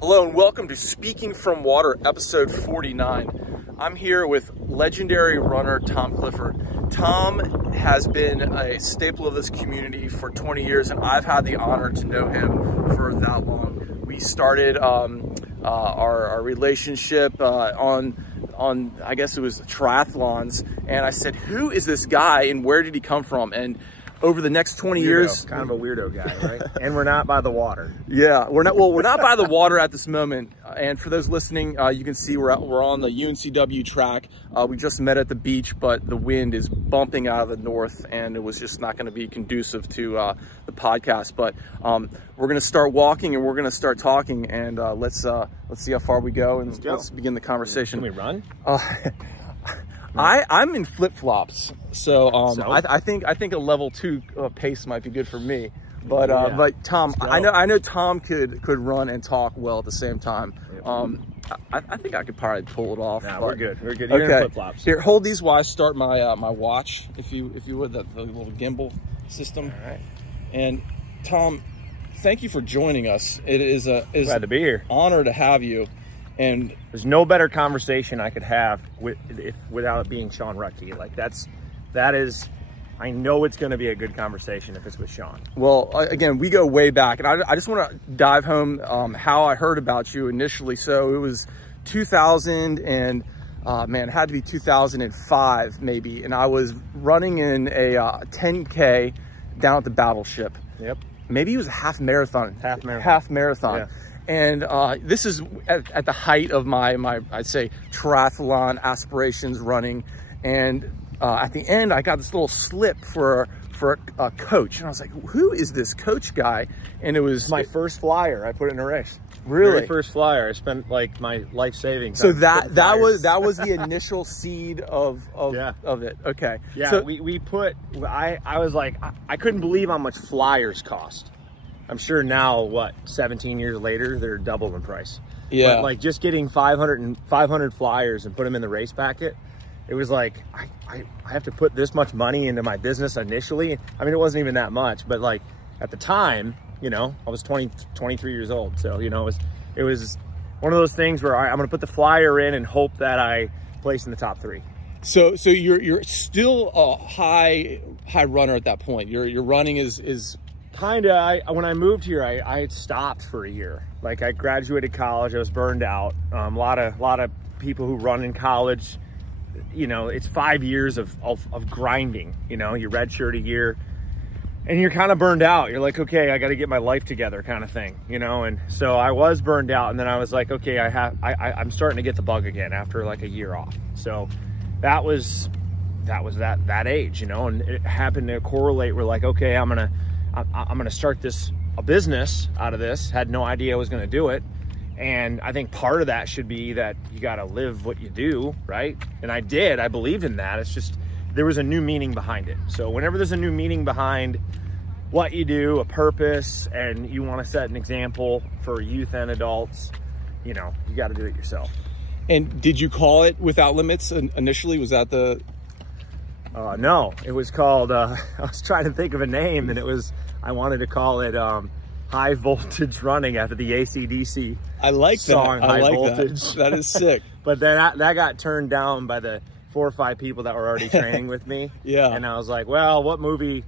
Hello and welcome to Speaking From Water, episode 49. I'm here with legendary runner Tom Clifford. Tom has been a staple of this community for 20 years, and I've had the honor to know him for that long. We started our relationship on I guess it was triathlons, and I said, who is this guy and where did he come from? And over the next 20 years, kind of a weirdo guy, right? And we're not by the water. Yeah, we're not by the water at this moment. And for those listening, you can see we're on the UNCW track. We just met at the beach, but the wind is bumping out of the north, and it was just not going to be conducive to the podcast. But we're going to start walking, and we're going to start talking, and let's see how far we go, and let's begin the conversation. Can we run? I'm in flip-flops, so I think a level 2 pace might be good for me. But but Tom, I know Tom could run and talk well at the same time. I think I could probably pull it off. Nah, we're good. We're good. You're in flip-flops. Here, hold these while I start my my watch, if you would, the little gimbal system. All right. And Tom, thank you for joining us. It is glad to be here. Honor to have you. And there's no better conversation I could have without it being Sean Ruttkay. Like that is, I know it's going to be a good conversation if it's with Sean. Well, again, we go way back, and I just want to dive home how I heard about you initially. So it was 2000 and man, it had to be 2005 maybe, and I was running in a 10K down at the Battleship. Yep. Maybe it was a half marathon. Half marathon. Yeah. And this is at the height of my I'd say triathlon aspirations running. And at the end, I got this little slip for a coach. And I was like, who is this coach guy? And it was my first flyer. I put it in a race. Really? Very first flyer. I spent like my life savings. So that was the initial seed of it. Okay. Yeah. So we put, I was like, I couldn't believe how much flyers cost. I'm sure now, what, 17 years later, they're double in price. Yeah. But like just getting 500 flyers and put them in the race packet, it was like, I have to put this much money into my business initially. I mean, it wasn't even that much, but like at the time, you know, I was 23 years old. So, you know, it was one of those things where I'm going to put the flyer in and hope that I place in the top 3. So you're still a high runner at that point. Your running is kind of. When I moved here, I had stopped for a year. Like I graduated college, I was burned out. A lot of people who run in college, you know, it's 5 years of grinding. You know, you redshirt a year, and you're kind of burned out. You're like, okay, I got to get my life together, kind of thing. You know, and so I was burned out, and then I was like, okay, I'm starting to get the bug again after like a year off. So that was that age, you know, and it happened to correlate. We're like, okay, I'm gonna start a business out of this. Had no idea I was gonna do it. And I think part of that should be that you gotta live what you do, right? And I did, I believed in that. It's just, there was a new meaning behind it. So whenever there's a new meaning behind what you do, a purpose, and you wanna set an example for youth and adults, you know, you gotta do it yourself. And did you call it Without Limits initially? Was that the... No, it was called, I was trying to think of a name, and I wanted to call it High Voltage Running after the AC/DC song, High Voltage. That is sick. But then that got turned down by the 4 or 5 people that were already training with me. Yeah. And I was like, well, what movie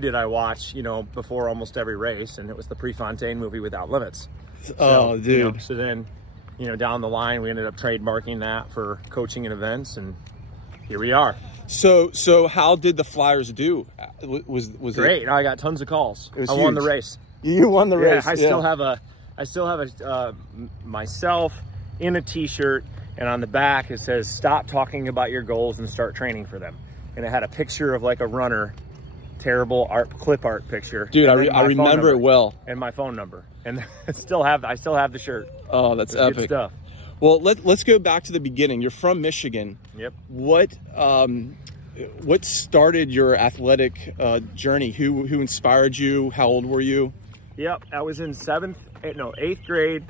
did I watch, you know, before almost every race? And it was the Prefontaine movie, Without Limits. Oh, dude. You know, so then, you know, down the line, we ended up trademarking that for coaching and events, and here we are. So how did the flyers do? Was great? I got tons of calls. I won the race. You won the race. I still have myself in a T-shirt, and on the back it says, "Stop talking about your goals and start training for them." And it had a picture of like a runner, terrible clip art picture. Dude, I remember it well. And my phone number, and I still have the shirt. Oh, that's epic. Good stuff. Well, let's go back to the beginning. You're from Michigan. Yep. What started your athletic journey? Who inspired you? How old were you? Yep, I was in 8th grade,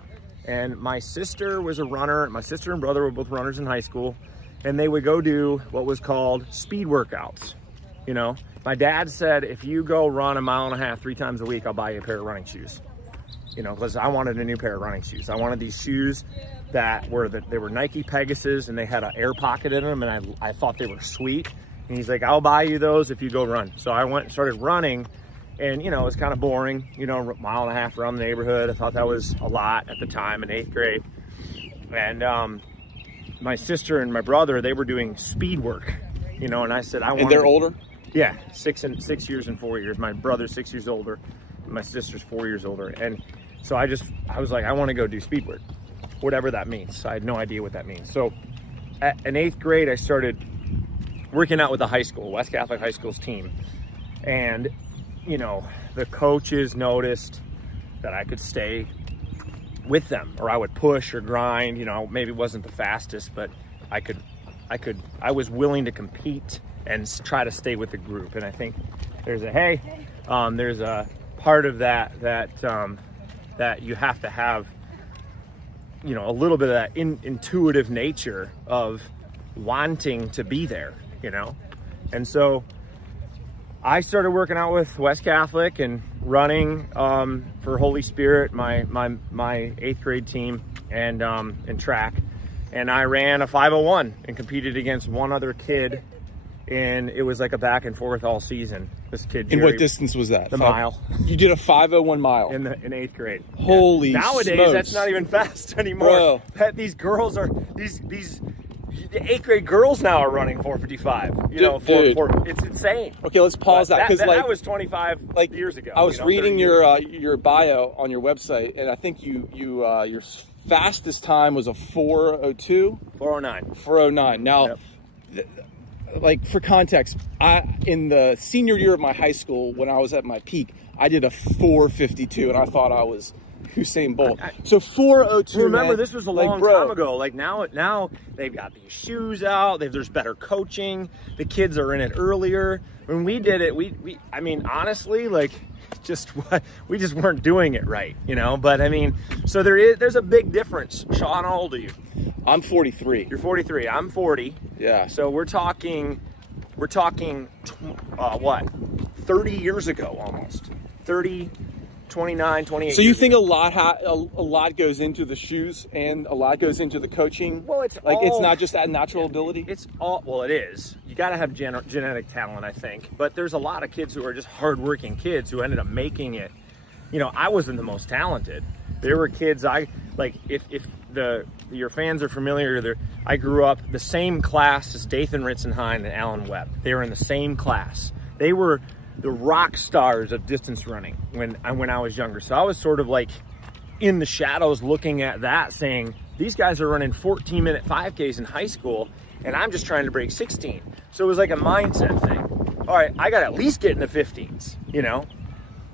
and my sister was a runner. My sister and brother were both runners in high school, and they would go do what was called speed workouts. You know, my dad said, if you go run 1.5 miles 3 times a week, I'll buy you a pair of running shoes. you know, because I wanted a new pair of running shoes. I wanted these shoes that were they were Nike Pegasus, and they had an air pocket in them, and I thought they were sweet. And he's like, I'll buy you those if you go run. So I went and started running, and, you know, it was kind of boring, you know, a mile and a half around the neighborhood. I thought that was a lot at the time in 8th grade. And my sister and my brother, they were doing speed work, you know, and I said, And they're older? Yeah, 6 years and 4 years. My brother's 6 years older, and my sister's 4 years older. And so I was like, I want to go do speed work, whatever that means. I had no idea what that means. So in 8th grade, I started working out with the high school, West Catholic High School's team. And, you know, the coaches noticed that I could stay with them, or I would push or grind. You know, maybe it wasn't the fastest, but I was willing to compete and try to stay with the group. And I think there's a part of that you have to have, you know, a little bit of that intuitive nature of wanting to be there, you know. And so I started working out with West Catholic and running for Holy Spirit, my 8th grade team, and in track. And I ran a 5:01 and competed against one other kid, and it was like a back and forth all season. This kid, Jerry, and what distance was that? The mile. You did a 5:01 mile in 8th grade. Holy Nowadays, smokes. that's not even fast anymore. Bro. These girls are these 8th grade girls now are running 4:55. You know, it's insane. Okay, let's pause that, because that was 25 years ago. I was reading your bio on your website, and I think your fastest time was a 4:02, 4:09. 4:09. Now, like, for context, in the senior year of my high school, when I was at my peak, I did a 4:52, and I thought I was Usain Bolt. So 4:02. Remember, this was a long time ago. Like now they've got these shoes out. There's better coaching. The kids are in it earlier. When we did it, I mean, honestly, like, we just weren't doing it right, you know. But I mean, so there's a big difference. Sean, how old are you? I'm 43. You're 43. I'm 40. Yeah. So we're talking what? 30 years ago, almost. 30. 29, 28. So you think a lot goes into the shoes, and a lot goes into the coaching? Well, it's not just that natural ability? Well, it is. You got to have genetic talent, I think. But there's a lot of kids who are just hardworking kids who ended up making it. You know, I wasn't the most talented. There were kids if your fans are familiar, I grew up the same class as Dathan Ritzenheim and Alan Webb. They were in the same class. They were the rock stars of distance running when I was younger. So I was sort of like in the shadows looking at that, saying, these guys are running 14-minute 5Ks in high school, and I'm just trying to break 16. So it was like a mindset thing. All right, I got to at least get in the 15s, you know?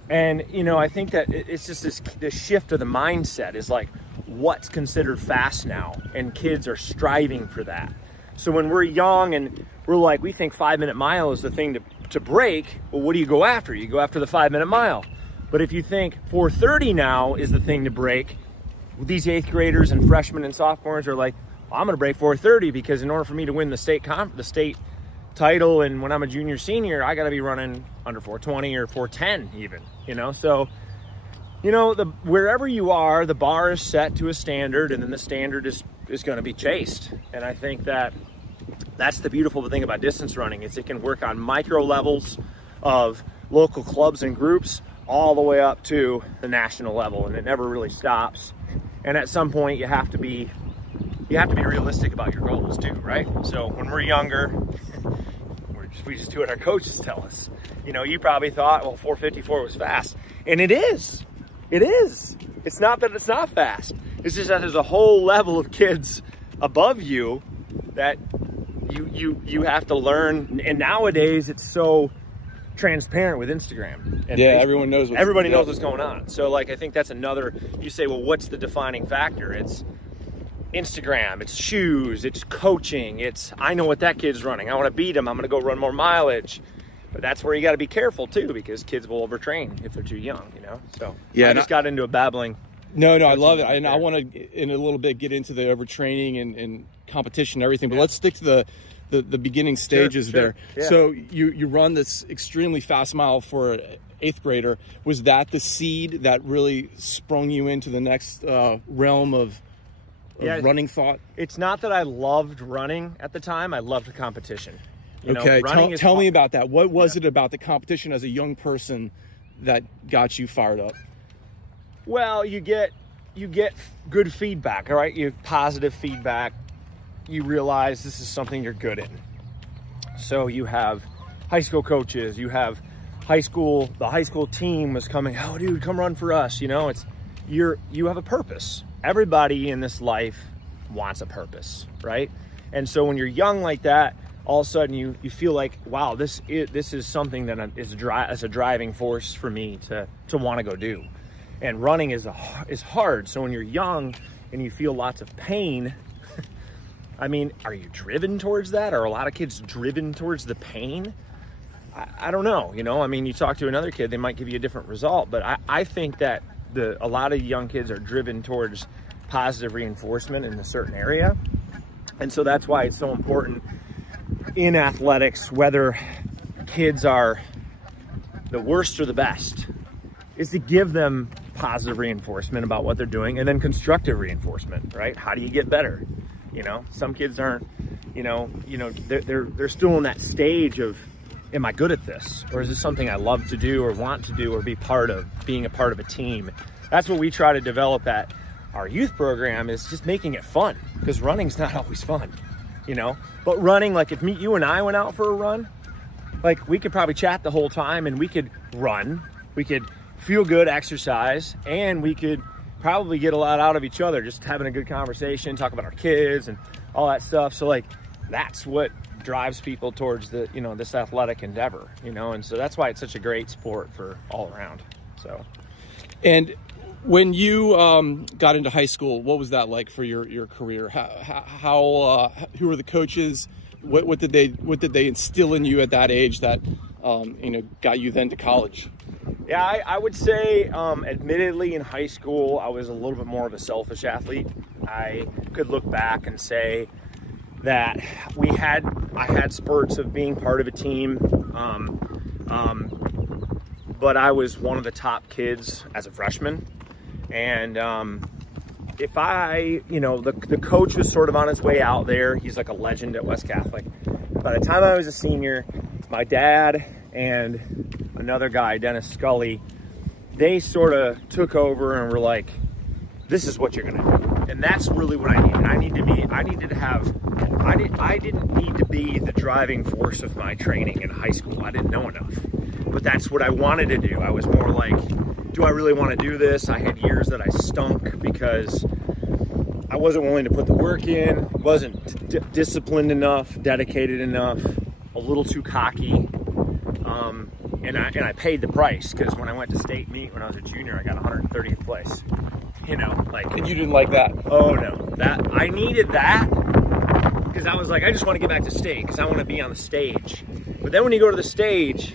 And, you know, I think that it's just this shift of the mindset is like, what's considered fast now? And kids are striving for that. So when we're young and we're like, we think 5-minute mile is the thing to break, well, what do you go after? You go after the 5-minute mile. But if you think 4:30 now is the thing to break, these 8th graders and freshmen and sophomores are like, well, I'm going to break 4:30 because in order for me to win the state title, and when I'm a junior, senior, I got to be running under 4:20 or 4:10 even, you know? So, you know, wherever you are, the bar is set to a standard, and then the standard is going to be chased. And I think that's the beautiful thing about distance running, is it can work on micro levels of local clubs and groups all the way up to the national level, and it never really stops. And at some point you have to be realistic about your goals too, right? So when we're younger, we just do what our coaches tell us. You know, you probably thought, well, 4:54 was fast, and it is. It is. It's not that it's not fast. It's just that there's a whole level of kids above you that you have to learn. And nowadays it's so transparent with Instagram and yeah, Facebook. Everybody knows what's going on. So like, I think that's another, you say, well, what's the defining factor? It's Instagram, it's shoes, it's coaching, it's, I know what that kid's running, I want to beat him, I'm going to go run more mileage. But that's where you got to be careful too, because kids will overtrain if they're too young, you know? So yeah, I just got into a babbling. No, I love it. And I want to, in a little bit, get into the overtraining and competition and everything, but let's stick to the beginning stages Sure. there. Yeah. So you run this extremely fast mile for an 8th grader. Was that the seed that really sprung you into the next realm of running thought? It's not that I loved running at the time. I loved the competition. Okay, tell me about that. What was it about the competition as a young person that got you fired up? Well, you get good feedback, all right? You have positive feedback. You realize this is something you're good in. So you have high school coaches, you have the high school team was coming, oh dude, come run for us. You know, you have a purpose. Everybody in this life wants a purpose, right? And so when you're young like that, all of a sudden you feel like, wow, this is something that is a driving force for me to want to go do. And running is hard. So when you're young and you feel lots of pain, I mean, are you driven towards that? Are a lot of kids driven towards the pain? I don't know. You know, I mean, you talk to another kid, they might give you a different result. But I think that a lot of young kids are driven towards positive reinforcement in a certain area. And so that's why it's so important in athletics, whether kids are the worst or the best, is to give them positive reinforcement about what they're doing, and then constructive reinforcement, right? How do you get better? You know, some kids aren't, they're still in that stage of, am I good at this? Or is this something I love to do or want to do or be part of, being a part of a team? That's what we try to develop at our youth program, is just making it fun, because running's not always fun, you know? But running, like if you and I went out for a run, like we could probably chat the whole time and we could run, we could feel good, exercise, and we could probably get a lot out of each other, just having a good conversation, talk about our kids and all that stuff. So like, that's what drives people towards this athletic endeavor, and so that's why it's such a great sport for all around. So, and when you got into high school, what was that like for your career? How who were the coaches? What did they instill in you at that age that got you then to college? Yeah, I would say, admittedly, in high school, I was a little bit more of a selfish athlete. I could look back and say that I had spurts of being part of a team, but I was one of the top kids as a freshman. And if the coach was sort of on his way out there. He's like a legend at West Catholic. By the time I was a senior, my dad and another guy, Dennis Scully, they sort of took over and were like, this is what you're going to do. And that's really what I needed. I didn't need to be the driving force of my training in high school. I didn't know enough. But that's what I wanted to do. I was more like, do I really want to do this? I had years that I stunk because I wasn't willing to put the work in, wasn't disciplined enough, dedicated enough, a little too cocky. And I paid the price, because when I went to state meet when I was a junior, I got 130th place. And you didn't like that? Oh no, I needed that, because I was like, I just want to get back to state because I want to be on the stage. But then when you go to the stage,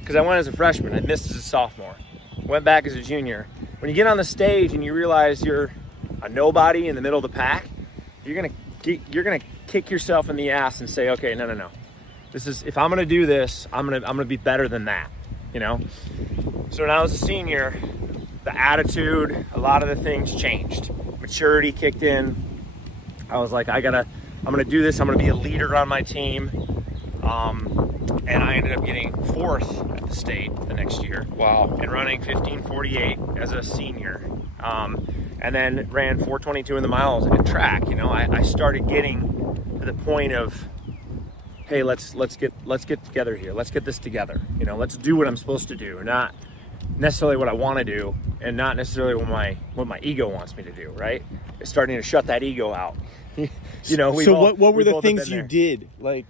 because I went as a freshman, I missed as a sophomore, went back as a junior. When you get on the stage and you realize you're a nobody in the middle of the pack, you're gonna kick yourself in the ass and say, okay, no. If I'm gonna do this, I'm gonna be better than that, So when I was a senior, the attitude, a lot of the things changed. Maturity kicked in. I was like, I'm gonna do this. I'm gonna be a leader on my team. And I ended up getting 4th at the state the next year. Wow. And running 15:48 as a senior. And then ran 4:22 in the miles in track. I started getting to the point of, hey, let's get together here. Let's get this together. Let's do what I'm supposed to do, not necessarily what I want to do, and not necessarily what my ego wants me to do. Right? It's starting to shut that ego out. So what were the things you did? Like,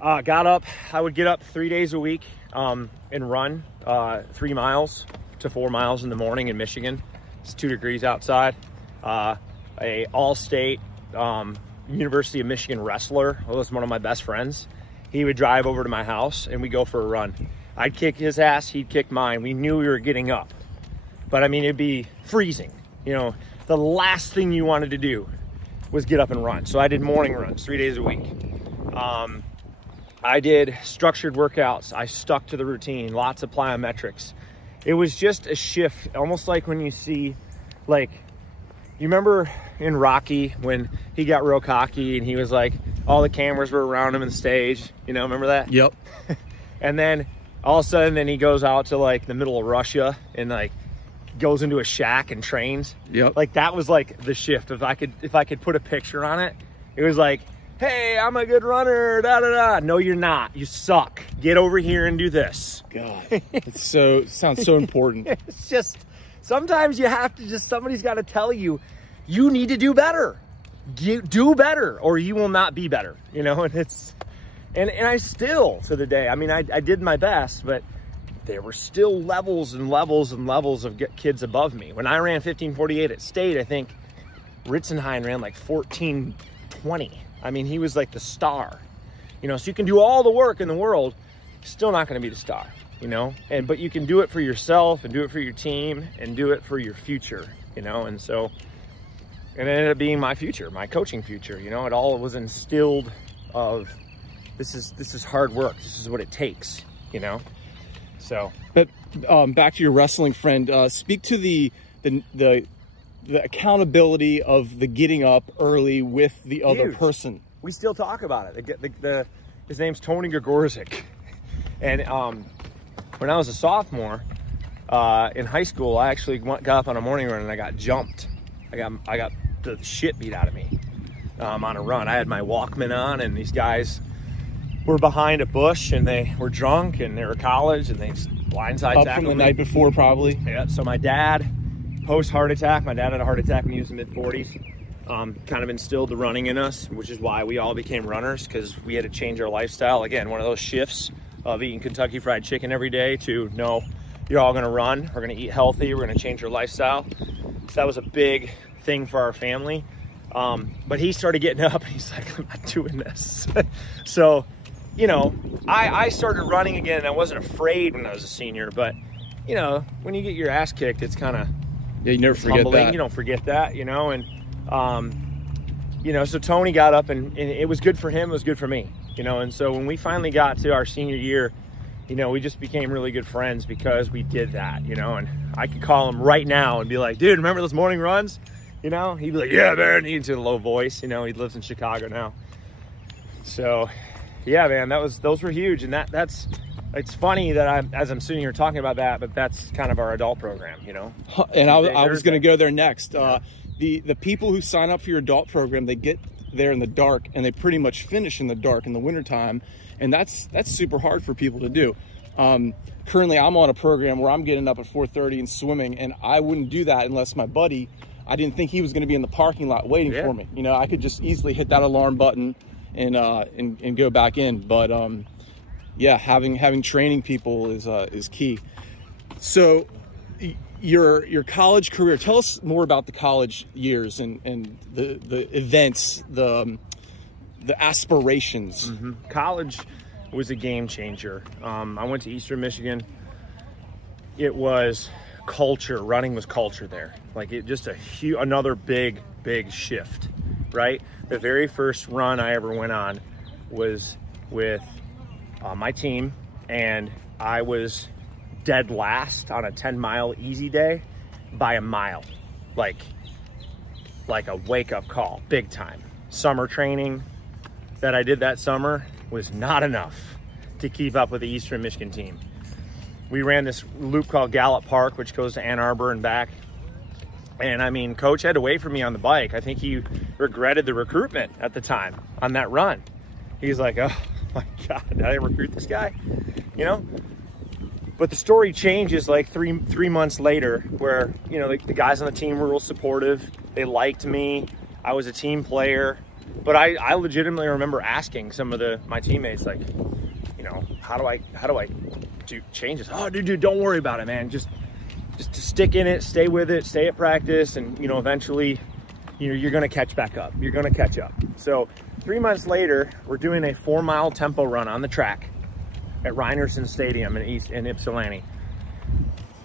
I would get up 3 days a week and run 3 miles to 4 miles in the morning in Michigan. It's 2 degrees outside. A all-state University of Michigan wrestler, who was one of my best friends, he would drive over to my house and we'd go for a run. I'd kick his ass, he'd kick mine. We knew we were getting up, but I mean, it'd be freezing. The last thing you wanted to do was get up and run. So I did morning runs 3 days a week. I did structured workouts. I stuck to the routine, lots of plyometrics. It was just a shift, almost like when you see, like, you remember in Rocky when he got real cocky and he was like, all the cameras were around him on the stage, you know, remember that? Yep. And then all of a sudden, then he goes out to like the middle of Russia and like goes into a shack and trains. Yep. Like that was like the shift. If I could put a picture on it, it was like, hey, I'm a good runner, da da da. No, you're not. You suck. Get over here and do this. God, it sounds so important. It's just, sometimes you have to just, somebody's got to tell you, you need to do better. Do better or you will not be better, you know? And it's, and I still, to the day, I mean, I did my best, but there were still levels and levels and levels of kids above me. When I ran 15:48 at state, I think Ritzenhein ran like 14:20. I mean, he was like the star, you know? So you can do all the work in the world, still not going to be the star, you know? But you can do it for yourself and do it for your team and do it for your future, you know? And so, and it ended up being my future, my coaching future, you know? It all was instilled of, this is hard work. This is what it takes, you know? So. But back to your wrestling friend, speak to the accountability of the getting up early with the other person. We still talk about it. His name's Tony Gregorczyk. And when I was a sophomore in high school, I actually got up on a morning run and I got jumped. I got the shit beat out of me on a run. I had my Walkman on and these guys were behind a bush and they were drunk and they were college and they blindside tackled me. Up from the night before, probably. Yeah, so my dad, post heart attack, my dad had a heart attack when he was in his mid-40s. Kind of instilled the running in us, which is why we all became runners, because we had to change our lifestyle. Again, one of those shifts of eating Kentucky Fried Chicken every day to, no, you're all gonna run, we're gonna eat healthy, we're gonna change our lifestyle. So that was a big thing for our family. But he started getting up and he's like, I'm not doing this. So, you know, I started running again and I wasn't afraid when I was a senior, but you know, when you get your ass kicked, it's kind of, yeah, you never forget humbling. that. You don't forget that, you know, and you know, so Tony got up and it was good for him, it was good for me, you know, and so when we finally got to our senior year, you know, we just became really good friends because we did that, you know, and I could call him right now and be like, dude, remember those morning runs? You know, he'd be like, yeah, man, into a low voice, you know, he lives in Chicago now. So yeah, man, those were huge. And that's, it's funny that as I'm sitting here talking about that, but that's kind of our adult program, you know? And I was going to go there next. Yeah. The people who sign up for your adult program, they get there in the dark and they pretty much finish in the dark in the wintertime. And that's super hard for people to do. Currently I'm on a program where I'm getting up at 4:30 and swimming, and I wouldn't do that unless my buddy, I didn't think he was going to be in the parking lot waiting for me. You know, I could just easily hit that alarm button and go back in. But yeah, having training people is key. So your college career, tell us more about the college years and the events, the aspirations. Mm-hmm. College was a game changer. I went to Eastern Michigan. It was culture. Running was culture there. Like it just another big shift, right? The very first run I ever went on was with my team, and I was dead last on a 10-mile easy day by a mile. Like a wake-up call, big time. Summer training that I did that summer was not enough to keep up with the Eastern Michigan team. We ran this loop called Gallup Park, which goes to Ann Arbor and back. And I mean, coach had to wait for me on the bike. I think he regretted the recruitment at the time on that run. He's like, oh my God, did I recruit this guy? You know? But the story changes like three months later, where, you know, the guys on the team were real supportive. They liked me. I was a team player. But I legitimately remember asking some of my teammates, like, you know, how do I do changes? Oh, dude, don't worry about it, man. Just to stick in it, stay with it, stay at practice, and, you know, eventually, you know, you're going to catch back up. You're going to catch up. So 3 months later, we're doing a 4-mile tempo run on the track at Reinerson Stadium in Ypsilanti.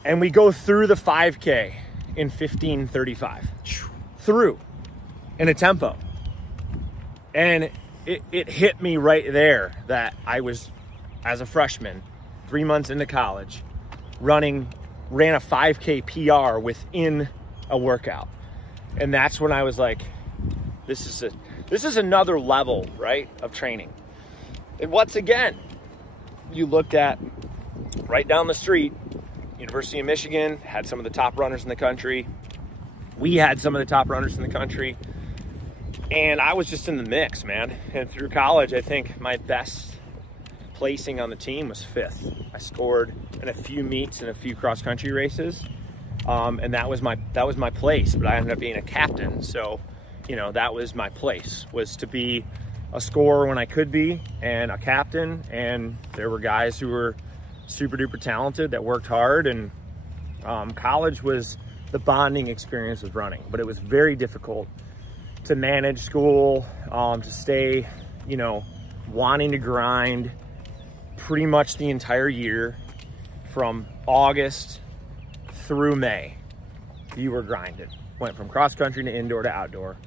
And we go through the 5K in 15:35. Through in a tempo. And it hit me right there that I was, as a freshman, 3 months into college, ran a 5K PR within a workout. And that's when I was like, this is another level, right, of training. And once again, you looked at right down the street, University of Michigan had some of the top runners in the country. We had some of the top runners in the country. And I was just in the mix, man. And through college, I think my best placing on the team was 5th. I scored in a few meets and a few cross-country races. And that was my place, but I ended up being a captain. So, you know, that was my place, was to be a scorer when I could be and a captain. And there were guys who were super duper talented that worked hard. And college was the bonding experience with running, but it was very difficult to manage school, to stay, you know, wanting to grind pretty much the entire year from August through May. You were grinding. Went from cross country to indoor to outdoor.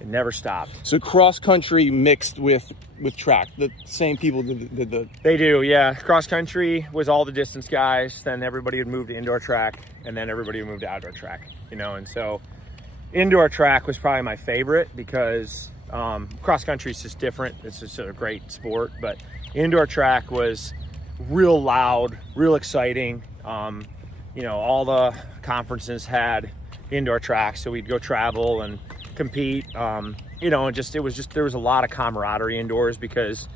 It never stopped. So cross country mixed with track. The same people did the. They do, yeah. Cross country was all the distance guys. Then everybody would move to indoor track, and then everybody would move to outdoor track. You know, and so indoor track was probably my favorite because cross country is just different. It's just a great sport, but indoor track was real loud, real exciting. You know, all the conferences had indoor track, so we'd go travel and compete. You know, and there was a lot of camaraderie indoors because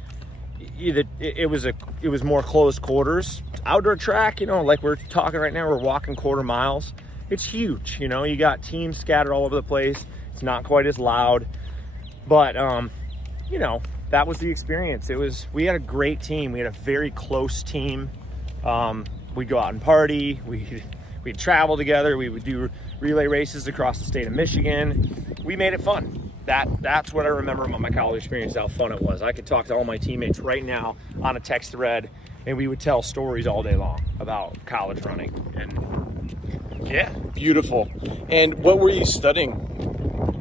it was more close quarters. Outdoor track, you know, like we're talking right now, we're walking quarter miles. It's huge, you know, you got teams scattered all over the place. It's not quite as loud, but you know, that was the experience. We had a great team. We had a very close team. We'd go out and party. We'd travel together. We would do relay races across the state of Michigan. We made it fun. That's what I remember about my college experience, how fun it was. I could talk to all my teammates right now on a text thread, and we would tell stories all day long about college running. And yeah. Beautiful. And what were you studying?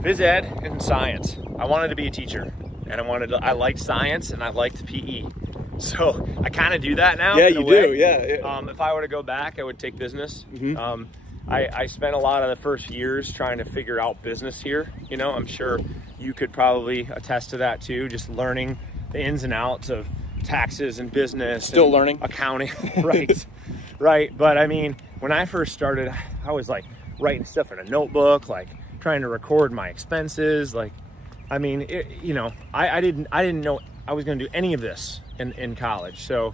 Phys ed and science. I wanted to be a teacher, and I liked science and I liked PE. So I kind of do that now. Yeah, you do. Yeah. If I were to go back, I would take business. Mm-hmm. I spent a lot of the first years trying to figure out business here. You know, I'm sure you could probably attest to that too, just learning the ins and outs of taxes and business. Still and learning. Accounting. Right. Right. But I mean, when I first started, I was like writing stuff in a notebook, like trying to record my expenses. Like, I mean, you know, I didn't know I was going to do any of this in college. So,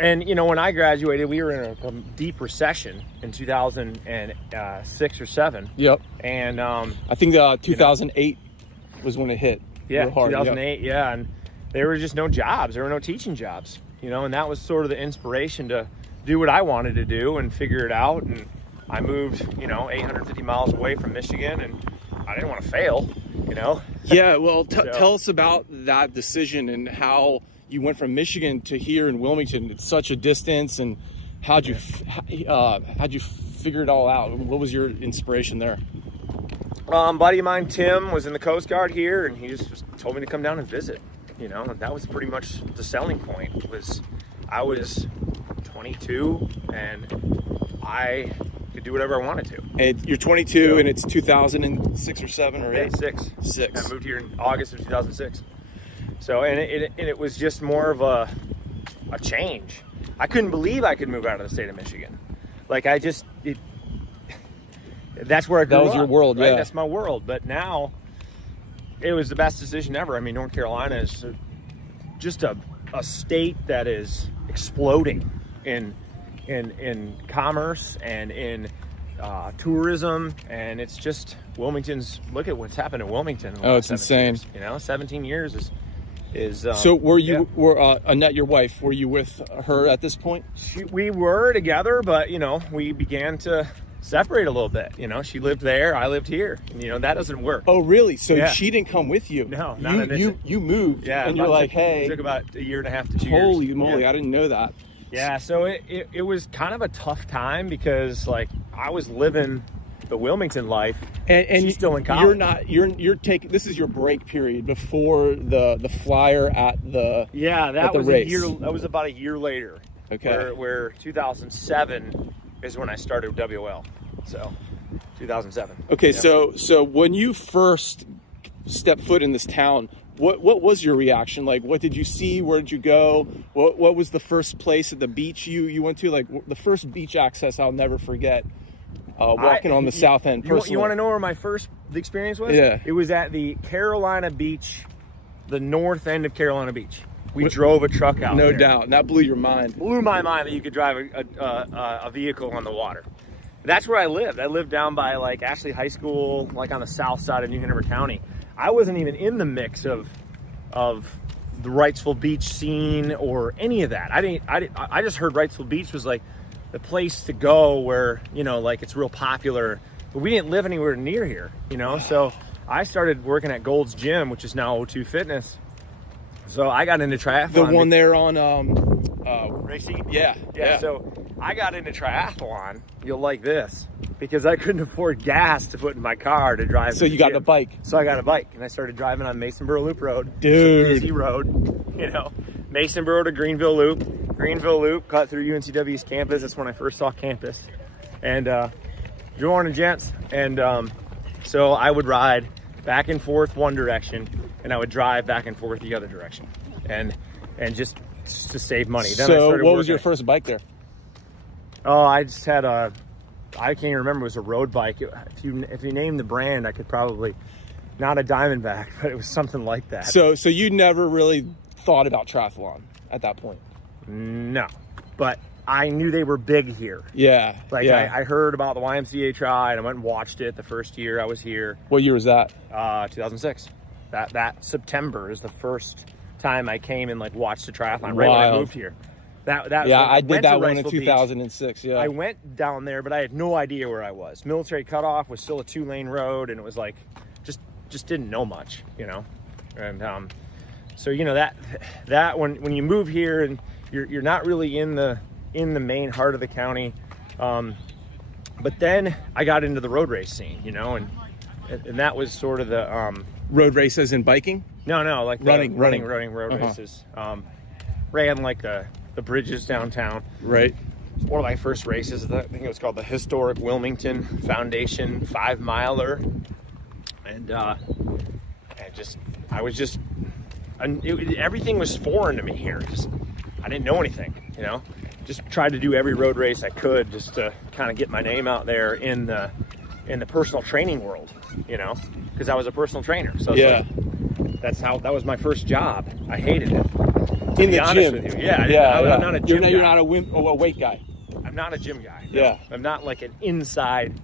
and you know, when I graduated, we were in a deep recession in 2006 or 7. Yep. And I think 2008 was when it hit. Yeah, hard. 2008. Yep. Yeah, and there were just no jobs. There were no teaching jobs. You know, and that was sort of the inspiration to do what I wanted to do and figure it out. And I moved, you know, 850 miles away from Michigan, and I didn't want to fail. You know. Yeah. Well, tell us about that decision and how you went from Michigan to here in Wilmington. It's such a distance, and how'd you figure it all out? What was your inspiration there? Buddy of mine, Tim, was in the Coast Guard here, and he just told me to come down and visit. You know, and that was pretty much the selling point. I was 22, and I could do whatever I wanted to. And you're 22, and it's 2006 or 7 or 8? Yeah, 6. I moved here in August of 2006. So, and it was just more of a change. I couldn't believe I could move out of the state of Michigan. Like, that's where I grew up. That was your world, right? Yeah. That's my world. But now, it was the best decision ever. I mean, North Carolina is just a state that is exploding in commerce and in tourism, and it's just Wilmington's. Look at what's happened in Wilmington. Oh, it's insane. Years, you know, 17 years is. So were you Annette, your wife? Were you with her at this point? We were together, but you know, we began to separate a little bit. You know, she lived there, I lived here. And, you know, that doesn't work. Oh, really? So yeah. She didn't come with you? No, you moved. Yeah, and you're like, hey, it took about a year and a half to 2 years. Holy moly, yeah. I didn't know that. Yeah, so it was kind of a tough time because like I was living the Wilmington life. And she's still in college. You're taking, this is your break period before the flyer at the race. That was about a year later. Okay. Where 2007 is when I started WL. So 2007. Okay, so when you first stepped foot in this town, what was your reaction? Like, what did you see? Where did you go? What was the first place at the beach you went to? Like, the first beach access I'll never forget. Walking on the south end. You want to know where my first experience was? Yeah. It was at the Carolina Beach, the north end of Carolina Beach. We drove a truck out there. No doubt. And that blew your mind. Blew my mind that you could drive a vehicle on the water. That's where I lived. I lived down by like Ashley High School, like on the south side of New Hanover County. I wasn't even in the mix of the Wrightsville Beach scene or any of that. I just heard Wrightsville Beach was like the place to go where, you know, like it's real popular, but we didn't live anywhere near here, you know? So I started working at Gold's Gym, which is now O2 Fitness. So I got into triathlon. The one there on Racing? Yeah. So I got into triathlon. You'll like this, because I couldn't afford gas to put in my car to drive. So you got a bike. So I got a bike, and I started driving on Masonboro Loop Road. Dude. Busy road, you know. Masonboro to Greenville Loop, cut through UNCW's campus. That's when I first saw campus. And good morning, gents. And so I would ride back and forth one direction, and I would drive back and forth the other direction, and just to save money. Then so what was your first bike there? Oh, I just had I can't even remember. It was a road bike. If you name the brand, I could probably, not a Diamondback, but it was something like that. So you never really thought about triathlon at that point? No, but I knew they were big here. Yeah. Like I heard about the YMCA Tri, and I went and watched it the first year I was here. What year was that? 2006. That September is the first time I came and like watched a triathlon. Wild. Right when I moved here. I did that one in 2006. Beach. Yeah, I went down there, but I had no idea where I was. Military Cutoff was still a 2-lane road, and it was like just didn't know much, you know. And so you know that when you move here and you're not really in the main heart of the county, but then I got into the road race scene, you know, and that was sort of the road races and biking. No, like running road races. Ran like the bridges downtown. Right. One of my first races, I think it was called the Historic Wilmington Foundation 5-miler, and everything was foreign to me here. I didn't know anything, you know. Just tried to do every road race I could just to kind of get my name out there in the personal training world, you know, because I was a personal trainer. So yeah, like, that was my first job. I hated it. In the gym. With you. Yeah. I'm not a gym guy. You're not a weight guy. I'm not a gym guy. No. Yeah. I'm not like an inside.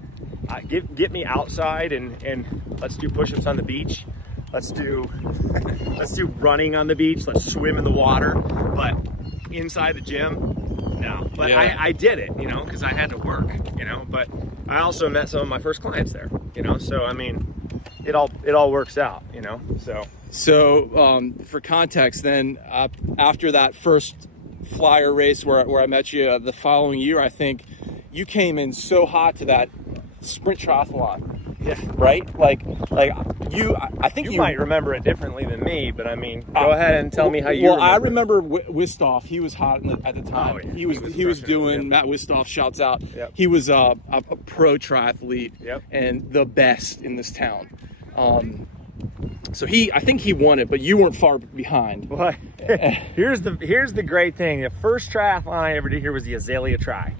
Get me outside and let's do push-ups on the beach. Let's do running on the beach. Let's swim in the water. But inside the gym, no. But yeah. I did it, you know, because I had to work, you know. But I also met some of my first clients there, you know. So I mean, it all works out, you know. So for context, then after that first flyer race where I met you the following year, I think you came in so hot to that sprint triathlon. Yeah. Right? Like I think you might remember it differently than me, but I mean, go ahead and tell me how you remember. I remember Wistoff. He was hot at the time. Oh, yeah. He was doing, Matt Wistoff shouts out. Yep. He was a pro triathlete. Yep. And the best in this town. So I think he won it, but you weren't far behind. Well, here's the great thing. The first triathlon I ever did here was the Azalea Tri.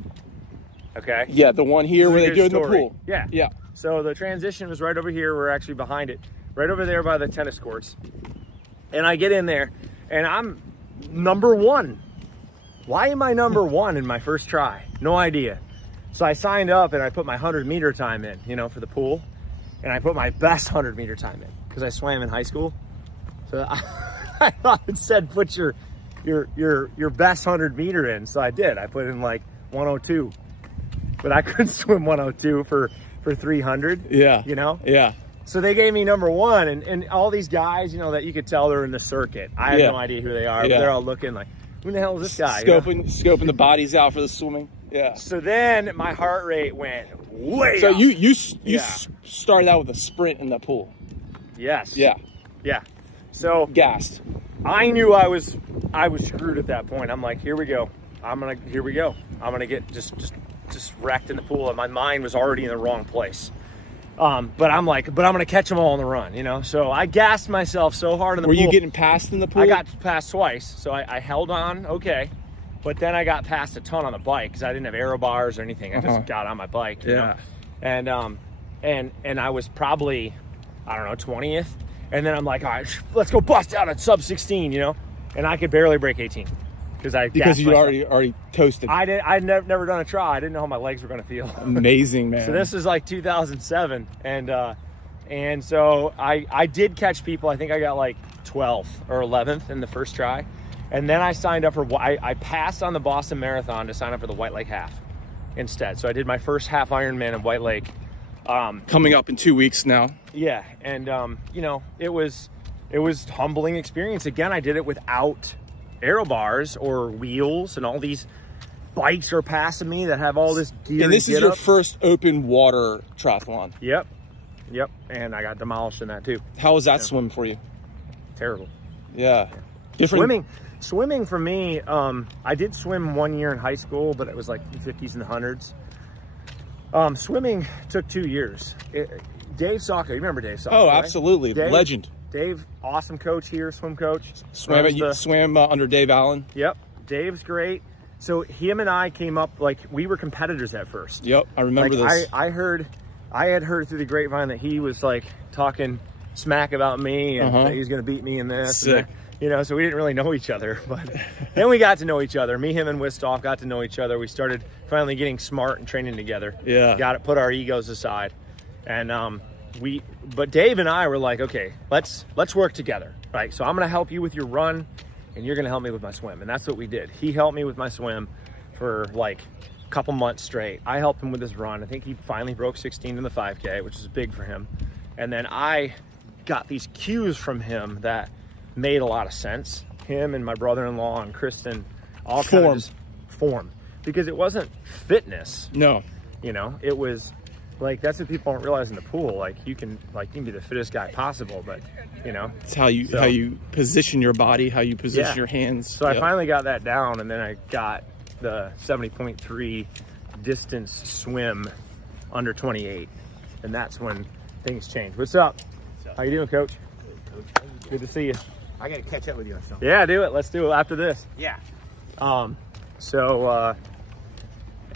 Okay. Yeah, the one here where they do it in the pool. Yeah. Yeah. So the transition was right over here. We're actually behind it, right over there by the tennis courts. And I get in there, and I'm number one. Why am I number one in my first try? No idea. So I signed up and I put my 100-meter time in, you know, for the pool, and I put my best 100-meter time in because I swam in high school. So I thought it said put your best 100-meter in. So I did. I put in like 102, but I couldn't swim 102 for 300. Yeah. You know? Yeah. So they gave me number one, and all these guys, you know, that you could tell they're in the circuit. I have no idea who they are, but they're all looking like, who the hell is this guy? Scoping the bodies out for the swimming. Yeah. So then my heart rate went way So up. you started out with a sprint in the pool. Yes. Yeah. Yeah. So Gassed. I knew I was screwed at that point. I'm like, here we go. Here we go. I'm gonna get just wrecked in the pool, and my mind was already in the wrong place. But I'm like, I'm gonna catch them all on the run, you know. So I gassed myself so hard in the pool. Were you getting passed in the pool? I got passed twice, so I held on, okay. But then I got passed a ton on the bike because I didn't have aero bars or anything. I just got on my bike, you know? And I was probably, I don't know, 20th. And then I'm like, all right, let's go bust out at sub 16, you know? And I could barely break 18 because you already toasted. I'd never done a try. I didn't know how my legs were going to feel. Amazing, man. So this is like 2007, and so I did catch people. I think I got like 12th or 11th in the first try, and then I signed up for. I passed on the Boston Marathon to sign up for the White Lake Half instead. So I did my first half Ironman in White Lake. Coming up in 2 weeks now. Yeah, and you know, it was humbling experience. Again, I did it without aero bars or wheels, and all these bikes are passing me that have all this gear. And this is your first open water triathlon. Yep. And I got demolished in that too. How was that swim for you? Terrible. Yeah. Different. Swimming for me, I did swim 1 year in high school, but it was like the 50s and the 100s. Swimming took 2 years. Dave Sacco, you remember Dave Sacco? Oh, right? absolutely. Dave, Legend. Dave, awesome coach here, swim coach. Swam under Dave Allen. Yep. Dave's great. So him and I came up, like, we were competitors at first. Yep, I remember this. I had heard through the grapevine that he was like talking smack about me and that he was going to beat me in this. Sick. And that, you know, so we didn't really know each other, but then we got to know each other. Me, him, and Wistoff got to know each other. We started finally getting smart and training together. Yeah. Put our egos aside. And but Dave and I were like, okay, let's work together, right? So I'm going to help you with your run, and you're going to help me with my swim. And that's what we did. He helped me with my swim for like a couple months straight. I helped him with his run. I think he finally broke 16 in the 5K, which is big for him. And then I got these cues from him that made a lot of sense. Him and my brother-in-law and Kristen all kind of just formed, because it wasn't fitness. No. You know, it was like, that's what people don't realize in the pool. Like, you can be the fittest guy possible, but you know, it's how you position your body, how you position your hands. So I finally got that down, and then I got the 70.3 distance swim under 28, and that's when things changed. What's up? How you doing, Coach? Good to see you. I gotta catch up with you or something. Yeah, do it. Let's do it after this. Yeah.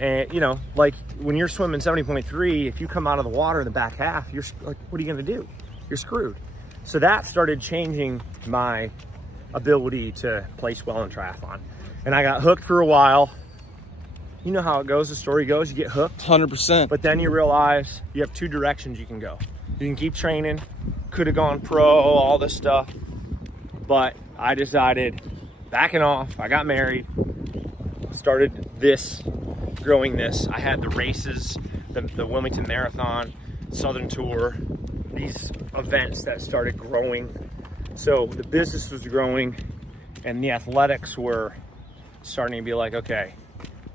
And you know, like when you're swimming 70.3, if you come out of the water in the back half, you're like, what are you gonna do? You're screwed. So that started changing my ability to place well in triathlon. And I got hooked for a while. You know how it goes, the story goes, you get hooked. 100%. But then you realize you have two directions you can go. You can keep training, could have gone pro, all this stuff. But I decided, backing off, I got married, started growing this. I had the races, the Wilmington Marathon, Southern Tour, these events that started growing. So the business was growing, and the athletics were starting to be like, okay,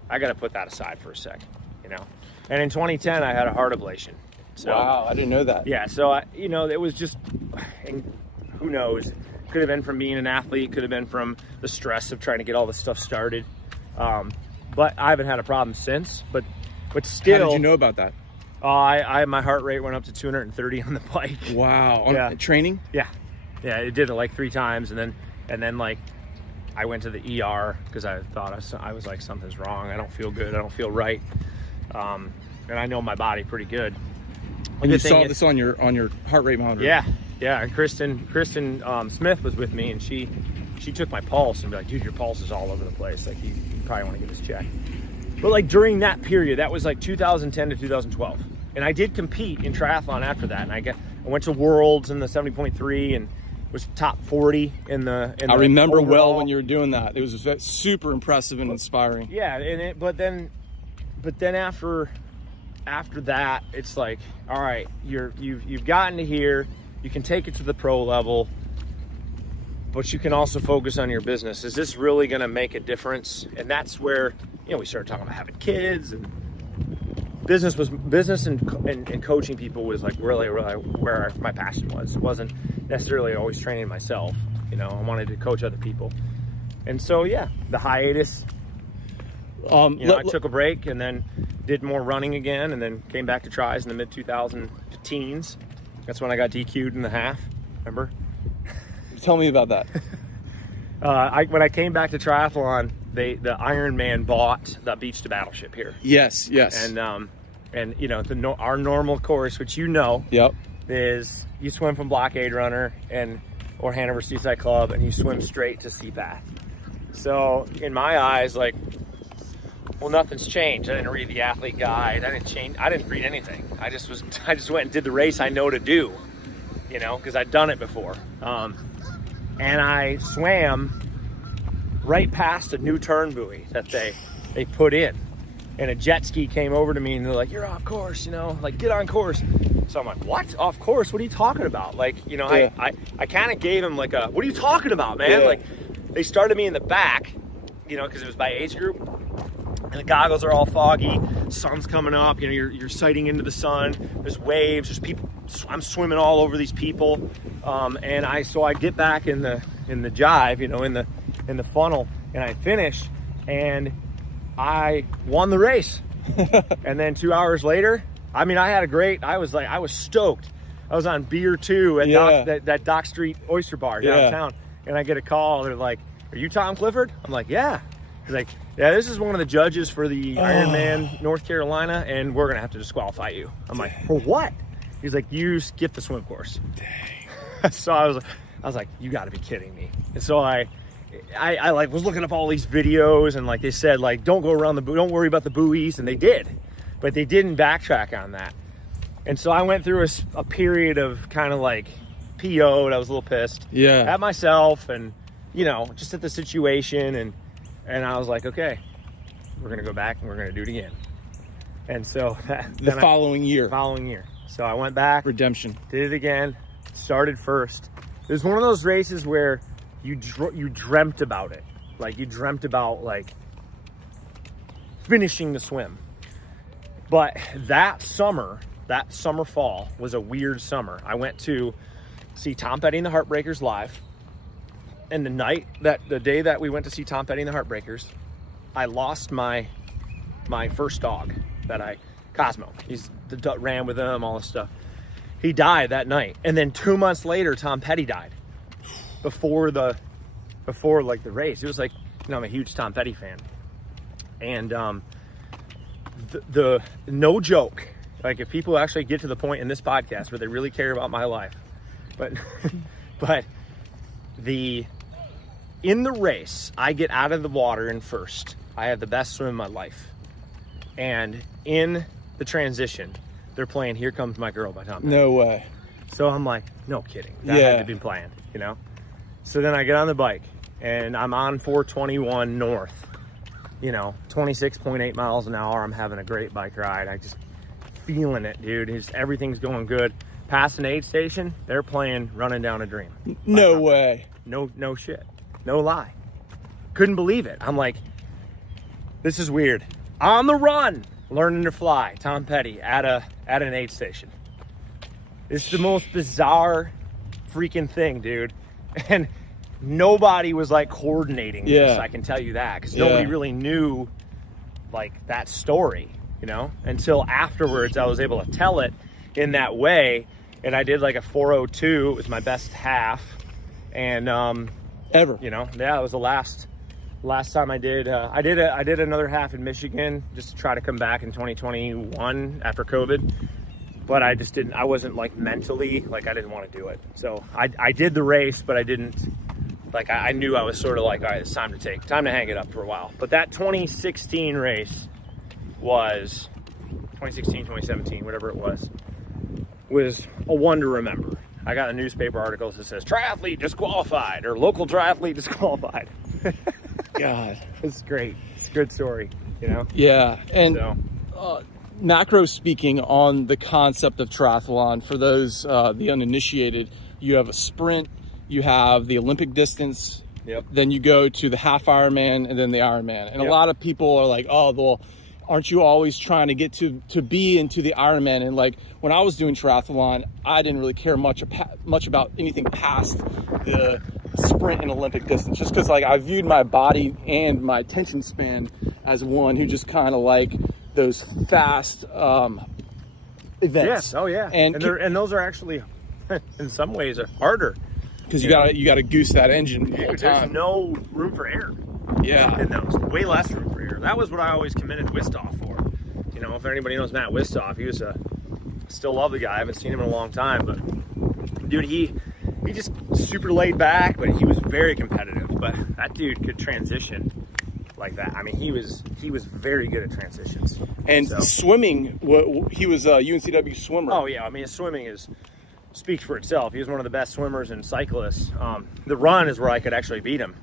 I got to put that aside for a second, you know? And in 2010, I had a heart ablation. So, wow, I didn't know that. Yeah, so, you know, it was just, and who knows, could have been from being an athlete, could have been from the stress of trying to get all this stuff started. But I haven't had a problem since, but still. How did you know about that? My heart rate went up to 230 on the bike. Wow, on training? Yeah, it did it like 3 times, and then like I went to the ER because I thought I was like, something's wrong. I don't feel good. I don't feel right. And I know my body pretty good. And you saw this on your heart rate monitor? Yeah. And Kristen Smith was with me, and she took my pulse and be like, dude, your pulse is all over the place. Like, you probably want to get this checked. But like during that period, that was like 2010 to 2012. And I did compete in triathlon after that. And I went to Worlds in the 70.3 and was top 40 in the I remember overall. well when you were doing that. It was super impressive and inspiring. Yeah, but then after that, it's like, all right, you've gotten to here. You can take it to the pro level. but you can also focus on your business. Is this really going to make a difference? And that's where, you know, we started talking about having kids, and business and coaching people was like really where my passion was. It wasn't necessarily always training myself. You know, I wanted to coach other people. And so, yeah, the hiatus, you know, I took a break and then did more running again, and then came back to tries in the mid-2010s. That's when I got DQ'd in the half, remember? Tell me about that. When I came back to triathlon, the Ironman bought the Beach to Battleship here. Yes. And you know, our normal course, which you know, yep, is you swim from Blockade Runner or Hanover Seaside Club, and you swim straight to Sea Path. So in my eyes, like, well, nothing's changed. I didn't read the athlete guide. I didn't read anything. I just went and did the race I know to do, you know, because I'd done it before. And I swam right past a new turn buoy that they put in. And a jet ski came over to me and they're like, "You're off course, you know, like, get on course." So I'm like, "What? Off course? What are you talking about?" Like, you know, yeah. I kind of gave him like a, "What are you talking about, man?" Yeah. Like, they started me in the back, you know, because it was by age group. And the goggles are all foggy, sun's coming up, you know, you're sighting into the sun, there's waves, there's people, I'm swimming all over these people. And I get back in the jive, you know, in the funnel, and I finish, and I won the race. And then 2 hours later, I mean, I was stoked. I was on beer 2 at that Dock Street Oyster Bar downtown. And I get a call, they're like, "Are you Tom Clifford?" I'm like, "Yeah." He's like, "Yeah, this is one of the judges for the Ironman North Carolina, and we're gonna have to disqualify you." I'm like, "For what?" He's like, "You skipped the swim course." Dang. So I was like, "You got to be kidding me!" And so I like was looking up all these videos, and like they said, like, don't go around don't worry about the buoys, and they did, but they didn't backtrack on that. And so I went through a period of kind of like PO'd. I was a little pissed at myself, and you know, just at the situation, and I was like, okay, we're gonna go back and we're gonna do it again. And so the following year. So I went back, redemption, did it again, started first. It was one of those races where you dreamt about it. Like, you dreamt about like finishing the swim. But that summer fall was a weird summer. I went to see Tom Petty and the Heartbreakers live. And the day that we went to see Tom Petty and the Heartbreakers, I lost my first dog Cosmo. He's ran with him, all this stuff. He died that night. And then 2 months later, Tom Petty died before like the race. It was like, you know, I'm a huge Tom Petty fan. And the no joke, like, if people actually get to the point in this podcast where they really care about my life, but in the race, I get out of the water in first. I had the best swim of my life. And in the transition, they're playing "Here Comes My Girl" by Tom Petty. No way. So I'm like, no kidding. That had to be planned, you know? So then I get on the bike, and I'm on 421 north, you know, 26.8 miles an hour. I'm having a great bike ride. I just feeling it, dude. Everything's going good. Past an aid station, they're playing "Running Down a Dream." No way. No shit. No lie. Couldn't believe it. I'm like, this is weird. On the run, learning to fly, Tom Petty at an aid station. It's the most bizarre freaking thing, dude. And nobody was like coordinating this, I can tell you that, because nobody really knew like that story, you know, until afterwards I was able to tell it in that way. And I did like a 4:02. It was my best half, and ever, you know. Yeah, it was the last time I did. I did another half in Michigan just to try to come back in 2021 after COVID, but I just didn't. I wasn't like mentally, like, I didn't want to do it. So I did the race, but I didn't. Like, I knew I was sort of like, all right, it's time to hang it up for a while. But that 2016 race was 2016, 2017, whatever it was a one to remember. I got a newspaper article that says triathlete disqualified or local triathlete disqualified. God, it's great. It's a good story, you know? Yeah. And macro speaking on the concept of triathlon, for those, the uninitiated, you have a sprint, you have the Olympic distance, Yep. then you go to the half Ironman, and then the Ironman. And Yep. a lot of people are like, oh, well, aren't you always trying to get to be into the Ironman? And like when I was doing triathlon, I didn't really care much about anything past the sprint and Olympic distance, just because like I viewed my body and my attention span as one who just kind of like those fast events. Yes. Oh yeah. And those are actually in some ways are harder because you gotta goose that engine all the time. There's no room for error. Yeah. And those way less room for error. That was what I always commended Wistoff for. You know, if anybody knows Matt Wistoff, he was still love the guy. I haven't seen him in a long time, but dude, he just super laid back, but he was very competitive. But that dude could transition like that. I mean, he was very good at transitions. And swimming, he was a UNCW swimmer. Oh yeah, I mean, his swimming speaks for itself. He was one of the best swimmers and cyclists. The run is where I could actually beat him.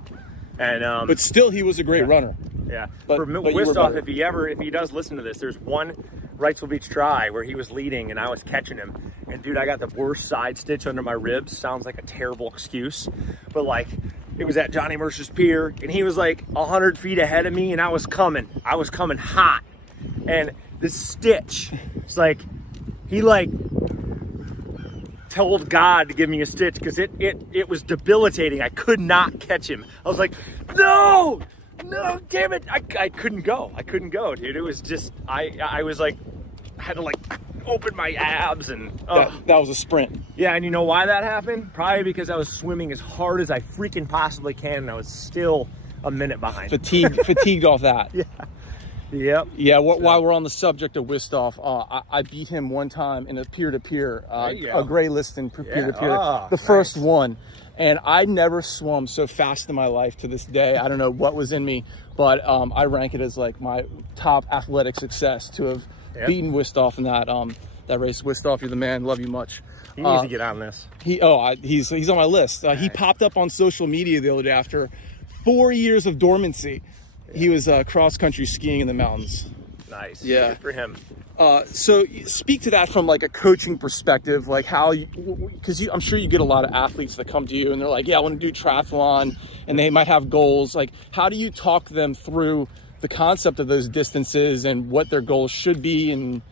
And but still, he was a great runner. Yeah. But Wistoff, if he does listen to this, there's one Wrightsville Beach Try where he was leading and I was catching him. And dude, I got the worst side stitch under my ribs. Sounds like a terrible excuse, but like it was at Johnny Mercer's Pier and he was like 100 feet ahead of me and I was coming hot. And this stitch, it's like, he like told God to give me a stitch because it was debilitating. I could not catch him. I was like, no, damn it. I couldn't go, dude. It was just, I was like, I had to like open my abs and that was a sprint. Yeah. And you know why that happened? Probably because I was swimming as hard as I freaking possibly can and I was still a minute behind. Fatigued off that. Yeah. Yep. Yeah. While we're on the subject of Wistoff, I beat him one time in a peer-to-peer, a gray listing peer-to-peer, the first one. And I never swum so fast in my life to this day. I don't know what was in me, but I rank it as like my top athletic success to have beaten Wistoff in that race. Wistoff, you're the man. Love you much. He needs to get on this. He's on my list. He popped up on social media the other day after 4 years of dormancy. He was cross-country skiing in the mountains. Nice. Yeah. Good for him. So speak to that from like a coaching perspective, like how because I'm sure you get a lot of athletes that come to you and they're like, yeah, I want to do triathlon, and they might have goals. Like, how do you talk them through the concept of those distances and what their goals should be? And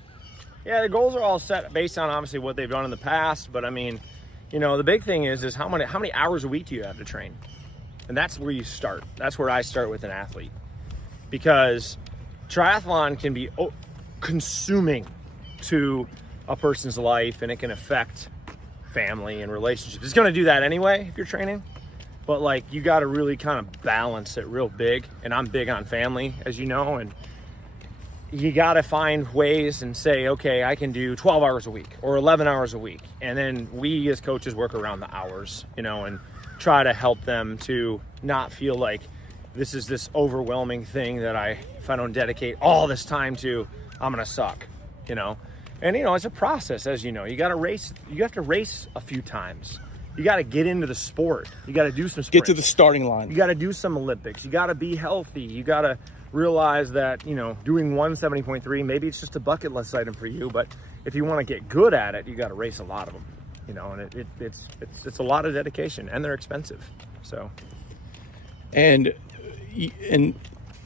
yeah, the goals are all set based on obviously what they've done in the past. But I mean, you know, the big thing is how many hours a week do you have to train? And that's where you start. That's where I start with an athlete. Because triathlon can be consuming to a person's life and it can affect family and relationships. It's going to do that anyway if you're training. But like, you got to really kind of balance it real big. And I'm big on family, as you know, and you got to find ways and say, okay, I can do 12 hours a week or 11 hours a week. And then we as coaches work around the hours, you know, and try to help them to not feel like this is this overwhelming thing that if I don't dedicate all this time to, I'm going to suck, you know? And, you know, it's a process, as you know. You got to race. You have to race a few times. You got to get into the sport. You got to do some sprints. Get to the starting line. You got to do some Olympics. You got to be healthy. You got to realize that, you know, doing 170.3, maybe it's just a bucket list item for you, but if you want to get good at it, you got to race a lot of them, you know, and it's a lot of dedication and they're expensive. So. And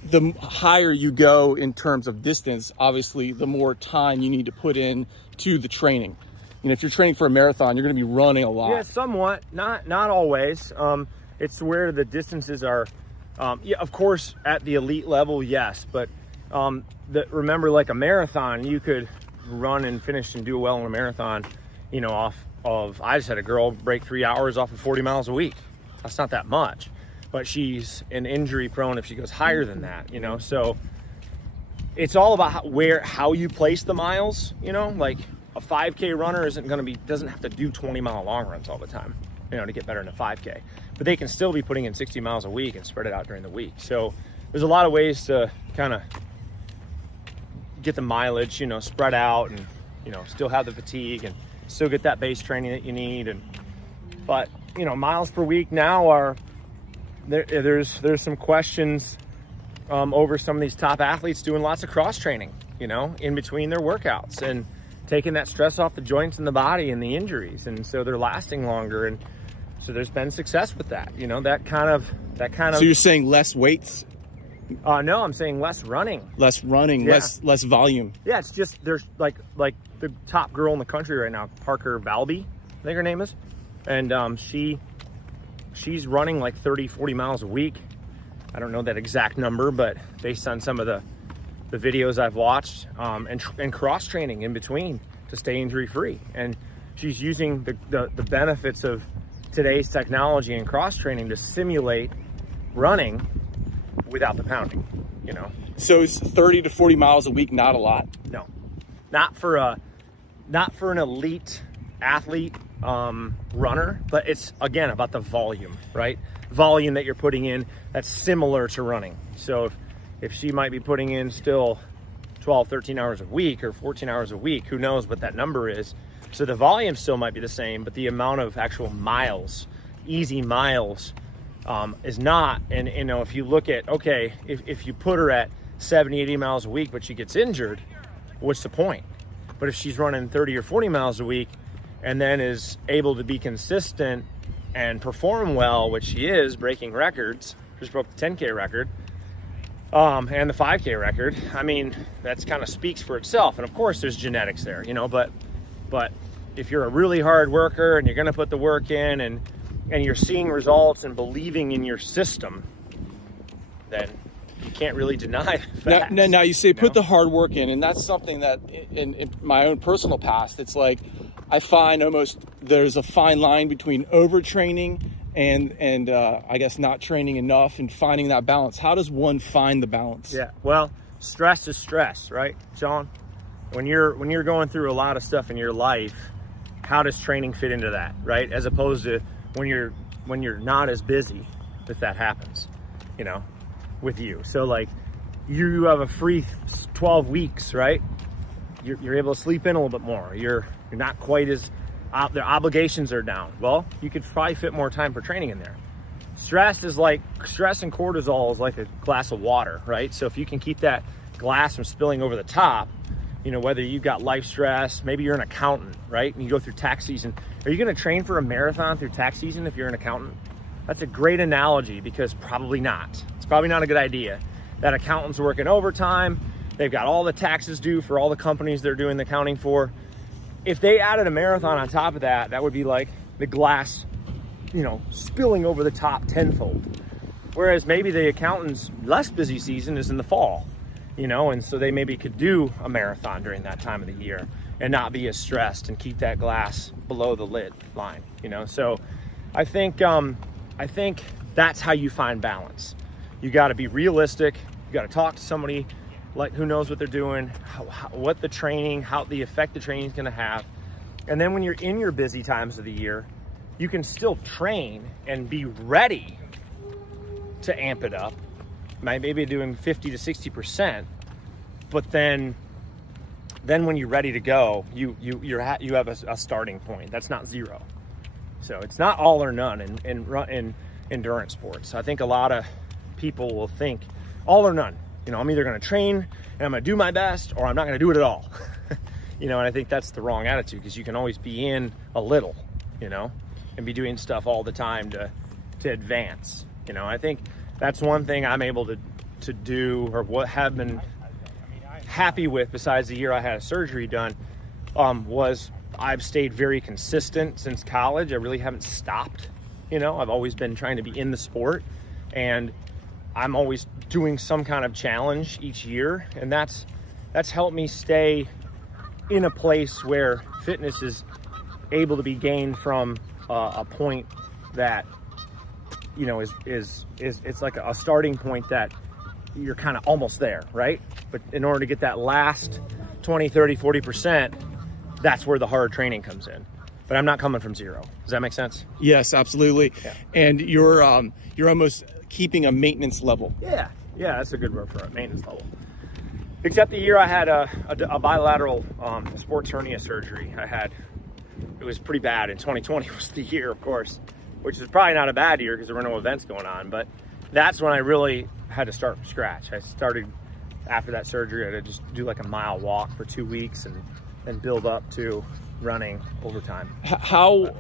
the higher you go in terms of distance, obviously, the more time you need to put in to the training. You know, if you're training for a marathon, you're going to be running a lot. Yeah, somewhat. Not always. It's where the distances are. Yeah, of course, at the elite level, yes. But remember, like a marathon, you could run and finish and do well in a marathon, you know, off of, I just had a girl break 3 hours off of 40 miles a week. That's not that much. But she's an injury prone if she goes higher than that, you know? So it's all about how you place the miles, you know? Like a 5K runner doesn't have to do 20-mile long runs all the time, you know, to get better in a 5K. But they can still be putting in 60 miles a week and spread it out during the week. So there's a lot of ways to kind of get the mileage, you know, spread out and, you know, still have the fatigue and still get that base training that you need. But, you know, miles per week now are, there's some questions over some of these top athletes doing lots of cross training, you know, in between their workouts and taking that stress off the joints in the body and the injuries. And so they're lasting longer. And So there's been success with that, you know, that kind of. So you're saying less weights? No, I'm saying less running. Less running, Yeah. less volume. Yeah, it's just, there's like the top girl in the country right now, Parker Valby, I think her name is. And she's running like 30, 40 miles a week. I don't know that exact number, but based on some of the videos I've watched, and cross training in between to stay injury free. And she's using the benefits of today's technology and cross training to simulate running without the pounding, you know. So it's 30 to 40 miles a week, not a lot? No, not for an elite athlete runner, but it's again about the volume, right? Volume that you're putting in that's similar to running. So if she might be putting in still 12, 13 hours a week or 14 hours a week, who knows what that number is. So the volume still might be the same, but the amount of actual miles, easy miles, is not. And you know, if you look at, okay, if you put her at 70, 80 miles a week, but she gets injured, what's the point? But if she's running 30 or 40 miles a week and then is able to be consistent and perform well, which she is, breaking records, just broke the 10K record, and the 5K record, I mean, that's kind of speaks for itself. And of course there's genetics there, you know, but if you're a really hard worker and you're going to put the work in and you're seeing results and believing in your system, then you can't really deny the facts. Now you say put the hard work in, and that's something that in my own personal past, it's like I find almost there's a fine line between overtraining and I guess not training enough and finding that balance. How does one find the balance? Yeah, well, stress is stress, right, Sean? When you're going through a lot of stuff in your life, how does training fit into that, right? As opposed to when you're not as busy, if that happens, you know, with you. So like you have a free 12 weeks, right? You're able to sleep in a little bit more. You're not quite as, their obligations are down. Well, you could probably fit more time for training in there. Stress and cortisol is like a glass of water, right? So if you can keep that glass from spilling over the top, you know, whether you've got life stress, maybe you're an accountant, right? And you go through tax season. Are you going to train for a marathon through tax season if you're an accountant? That's a great analogy, because probably not. It's probably not a good idea. That accountant's working overtime. They've got all the taxes due for all the companies they're doing the accounting for. If they added a marathon on top of that, that would be like the glass, you know, spilling over the top tenfold. Whereas maybe the accountant's less busy season is in the fall, you know, and so they maybe could do a marathon during that time of the year and not be as stressed and keep that glass below the lid line, you know. So I think that's how you find balance. You got to be realistic. You got to talk to somebody like who knows what they're doing, what the training, how the effect the training is going to have. And then when you're in your busy times of the year, you can still train and be ready to amp it up. Maybe doing 50 to 60%, but then when you're ready to go, you have a starting point. That's not zero. So it's not all or none in endurance sports. I think a lot of people will think all or none. You know, I'm either going to train and I'm going to do my best, or I'm not going to do it at all. You know, and I think that's the wrong attitude, because you can always be in a little, you know, and be doing stuff all the time to advance. You know, I think that's one thing I'm able to do, or what have been happy with, besides the year I had a surgery done, was I've stayed very consistent since college. I really haven't stopped. You know, I've always been trying to be in the sport, and I'm always doing some kind of challenge each year, and that's helped me stay in a place where fitness is able to be gained from a point that, you know, is it's like a starting point that you're kind of almost there, right? But in order to get that last 20, 30, 40%, that's where the hard training comes in. But I'm not coming from zero. Does that make sense? Yes, absolutely. Yeah. And you're almost keeping a maintenance level. Yeah, that's a good word for it, maintenance level. Except the year I had a bilateral sports hernia surgery. It was pretty bad. In 2020 was the year, of course, which is probably not a bad year because there were no events going on. But that's when I really had to start from scratch. I started after that surgery. I had to just do like a mile walk for 2 weeks and build up to running over time. How,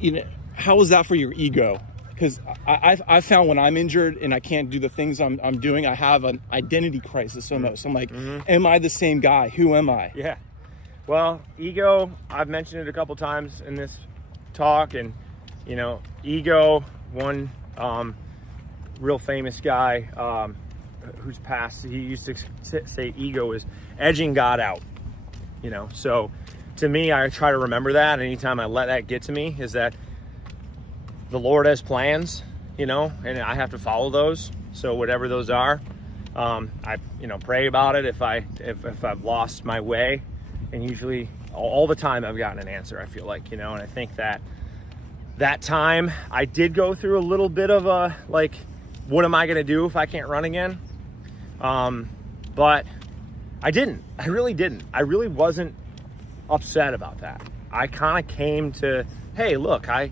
you know, how is that for your ego? Because I've found when I'm injured and I can't do the things I'm doing, I have an identity crisis almost. So I'm like, am I the same guy? Who am I? Yeah. Well, ego, I've mentioned it a couple times in this talk, and you know, ego, one real famous guy who's passed, he used to say ego is edging God out, you know. So to me, I try to remember that anytime I let that get to me, is that the Lord has plans, you know, and I have to follow those. So whatever those are, I, you know, pray about it if I've lost my way, and usually all the time I've gotten an answer, I feel like, you know. And I think that time I did go through a little bit of a, like, what am I going to do if I can't run again? But I didn't. I really didn't. I really wasn't upset about that. I kind of came to, hey, look, I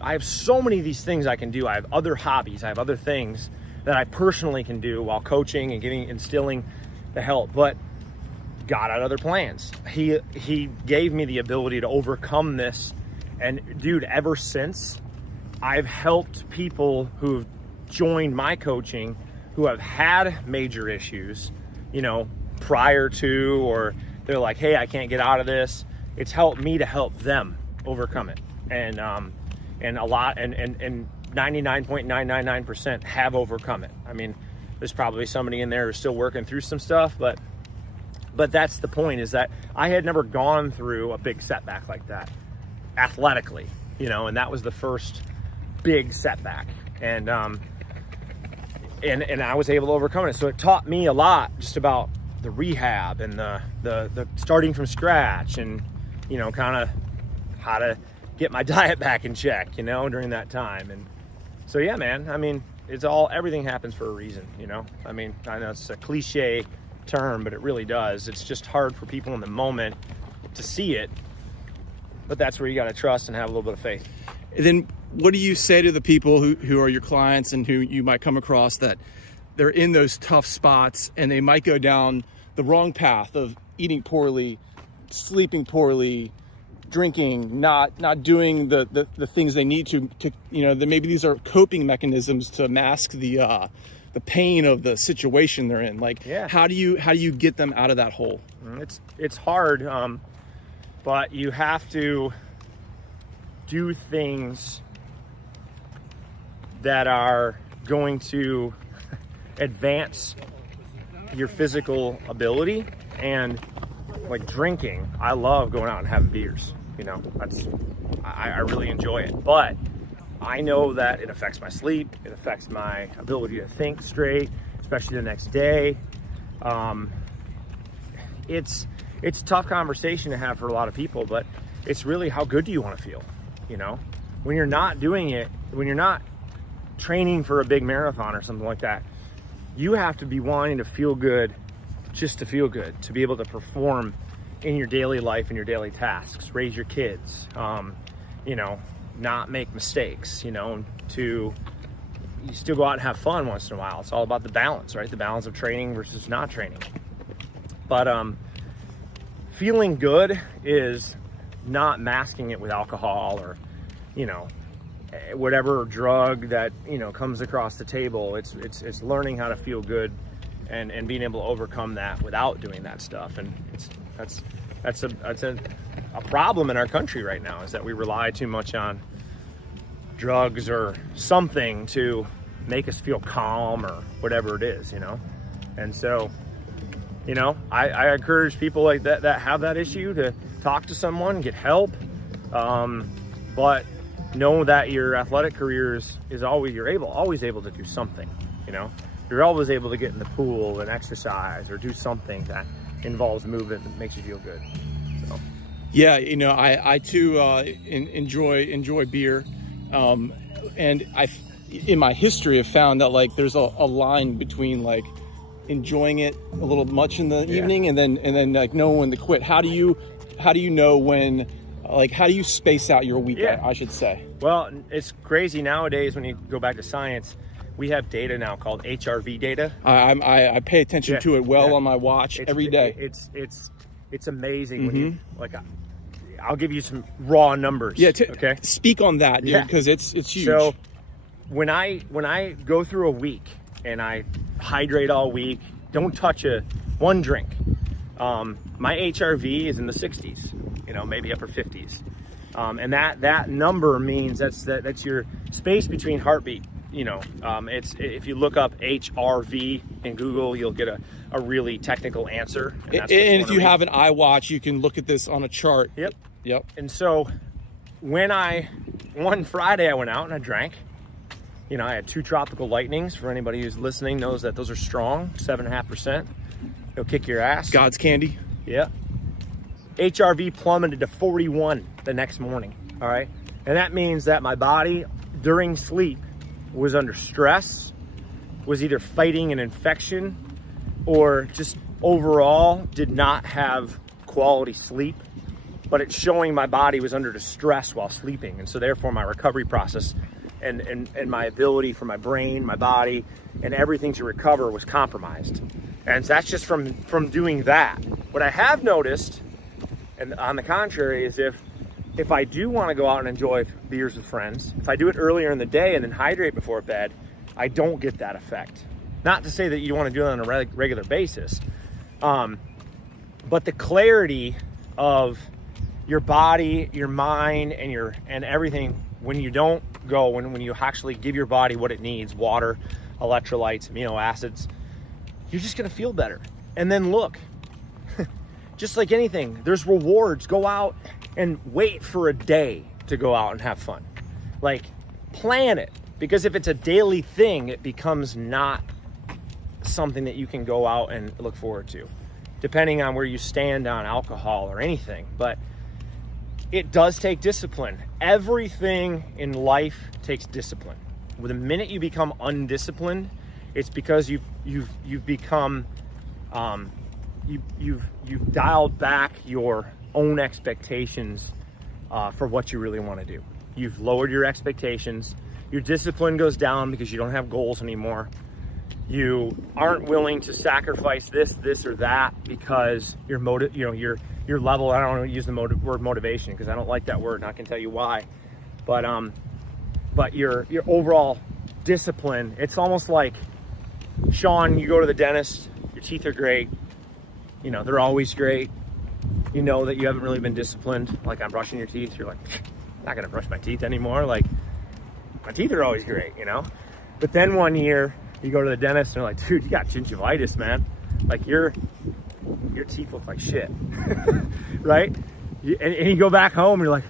have so many of these things I can do. I have other hobbies. I have other things that I personally can do while coaching and instilling the help. But God had other plans. He gave me the ability to overcome this. And dude, ever since, I've helped people who've joined my coaching who have had major issues, you know, prior to, or they're like, hey, I can't get out of this. It's helped me to help them overcome it. And a lot, and 99.999% have overcome it. I mean, there's probably somebody in there who's still working through some stuff, but that's the point, is that I had never gone through a big setback like that athletically, you know, and that was the first big setback. And I was able to overcome it. So it taught me a lot just about the rehab and the starting from scratch, and, you know, kind of how to get my diet back in check, you know, during that time. And so, yeah, man, I mean, everything happens for a reason, you know. I mean, I know it's a cliche term, but it really does. It's just hard for people in the moment to see it, but that's where you got to trust and have a little bit of faith. And then what do you say to the people who are your clients and who you might come across that they're in those tough spots and they might go down the wrong path of eating poorly, sleeping poorly, drinking, not doing the things they need to, you know, maybe these are coping mechanisms to mask the pain of the situation they're in. Like, yeah. How do you get them out of that hole? It's hard, but you have to do things that are going to advance your physical ability. And like drinking, I love going out and having beers, you know, I really enjoy it, but I know that it affects my sleep, it affects my ability to think straight, especially the next day. It's a tough conversation to have for a lot of people, but it's really, how good do you want to feel? You know, when you're not doing it, when you're not training for a big marathon or something like that, you have to be wanting to feel good, just to feel good, to be able to perform in your daily life and your daily tasks, raise your kids, you know, not make mistakes, you know, you still go out and have fun once in a while. It's all about the balance, right? The balance of training versus not training. But feeling good is not masking it with alcohol or, you know, whatever drug that, you know, comes across the table. It's learning how to feel good and being able to overcome that without doing that stuff. And that's a problem in our country right now, is that we rely too much on drugs or something to make us feel calm or whatever it is, you know. And so, you know, I encourage people like that have that issue to talk to someone, get help, but know that your athletic career is always, always able to do something, you know. You're always able to get in the pool and exercise or do something that involves movement that makes you feel good. So. Yeah, you know, I too enjoy beer, and in my history have found that like there's a line between like enjoying it a little much in the evening and then like knowing when to quit. How do you know when, like, how do you space out your week? I should say. Well, it's crazy nowadays when you go back to science. We have data now called HRV data. I pay attention to it on my watch every day. It's amazing when you, like, I'll give you some raw numbers. Yeah. Okay. Speak on that, dude, because it's huge. So when I go through a week and I hydrate all week, don't touch one drink. My HRV is in the 60s, you know, maybe upper 50s. And that number means that's your space between heartbeat. You know, if you look up HRV in Google, you'll get a really technical answer. And if you have an iWatch, you can look at this on a chart. Yep. Yep. And so one Friday I went out and I drank. You know, I had 2 tropical lightnings. For anybody who's listening knows that those are strong, 7.5%. It'll kick your ass. God's candy. Yeah. HRV plummeted to 41 the next morning. All right. And that means that my body during sleep was under stress, was either fighting an infection or just overall did not have quality sleep. But it's showing my body was under distress while sleeping. And so therefore my recovery process and my ability for my brain, my body, and everything to recover was compromised. And so that's just from doing that. What I have noticed, and on the contrary, is if I do want to go out and enjoy beers with friends, if I do it earlier in the day and then hydrate before bed, I don't get that effect. Not to say that you want to do it on a regular basis, but the clarity of your body, your mind, and everything when you don't go, when you actually give your body what it needs, water, electrolytes, amino acids, you're just gonna feel better. And then look, just like anything, there's rewards. Go out and wait for a day to go out and have fun. Like, plan it, because if it's a daily thing, it becomes not something that you can go out and look forward to, depending on where you stand on alcohol or anything. But it does take discipline. Everything in life takes discipline. Well, the minute you become undisciplined, it's because you've become you've dialed back your own expectations for what you really want to do. You've lowered your expectations. Your discipline goes down because you don't have goals anymore. You aren't willing to sacrifice this or that because your level, I don't want to use the word motivation because I don't like that word and I can tell you why. But your overall discipline, it's almost like, Sean, you go to the dentist, your teeth are great. You know, they're always great. You know that you haven't really been disciplined. Like, I'm brushing your teeth. You're like, I'm not going to brush my teeth anymore. Like, my teeth are always great, you know? But then one year you go to the dentist and they're like, dude, you got gingivitis, man. Like, your teeth look like shit, right? And you go back home and you're like,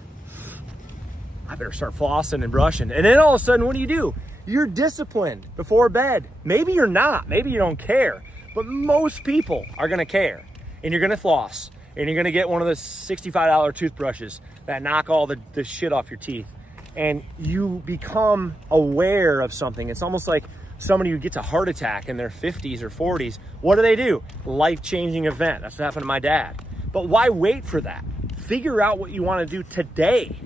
I better start flossing and brushing. And then all of a sudden, what do? You're disciplined before bed. Maybe you're not. Maybe you don't care. But most people are going to care. And you're going to floss. And you're going to get one of the $65 toothbrushes that knock all the shit off your teeth. And you become aware of something. It's almost like somebody who gets a heart attack in their 50s or 40s. What do? Life-changing event. That's what happened to my dad. But why wait for that? Figure out what you want to do today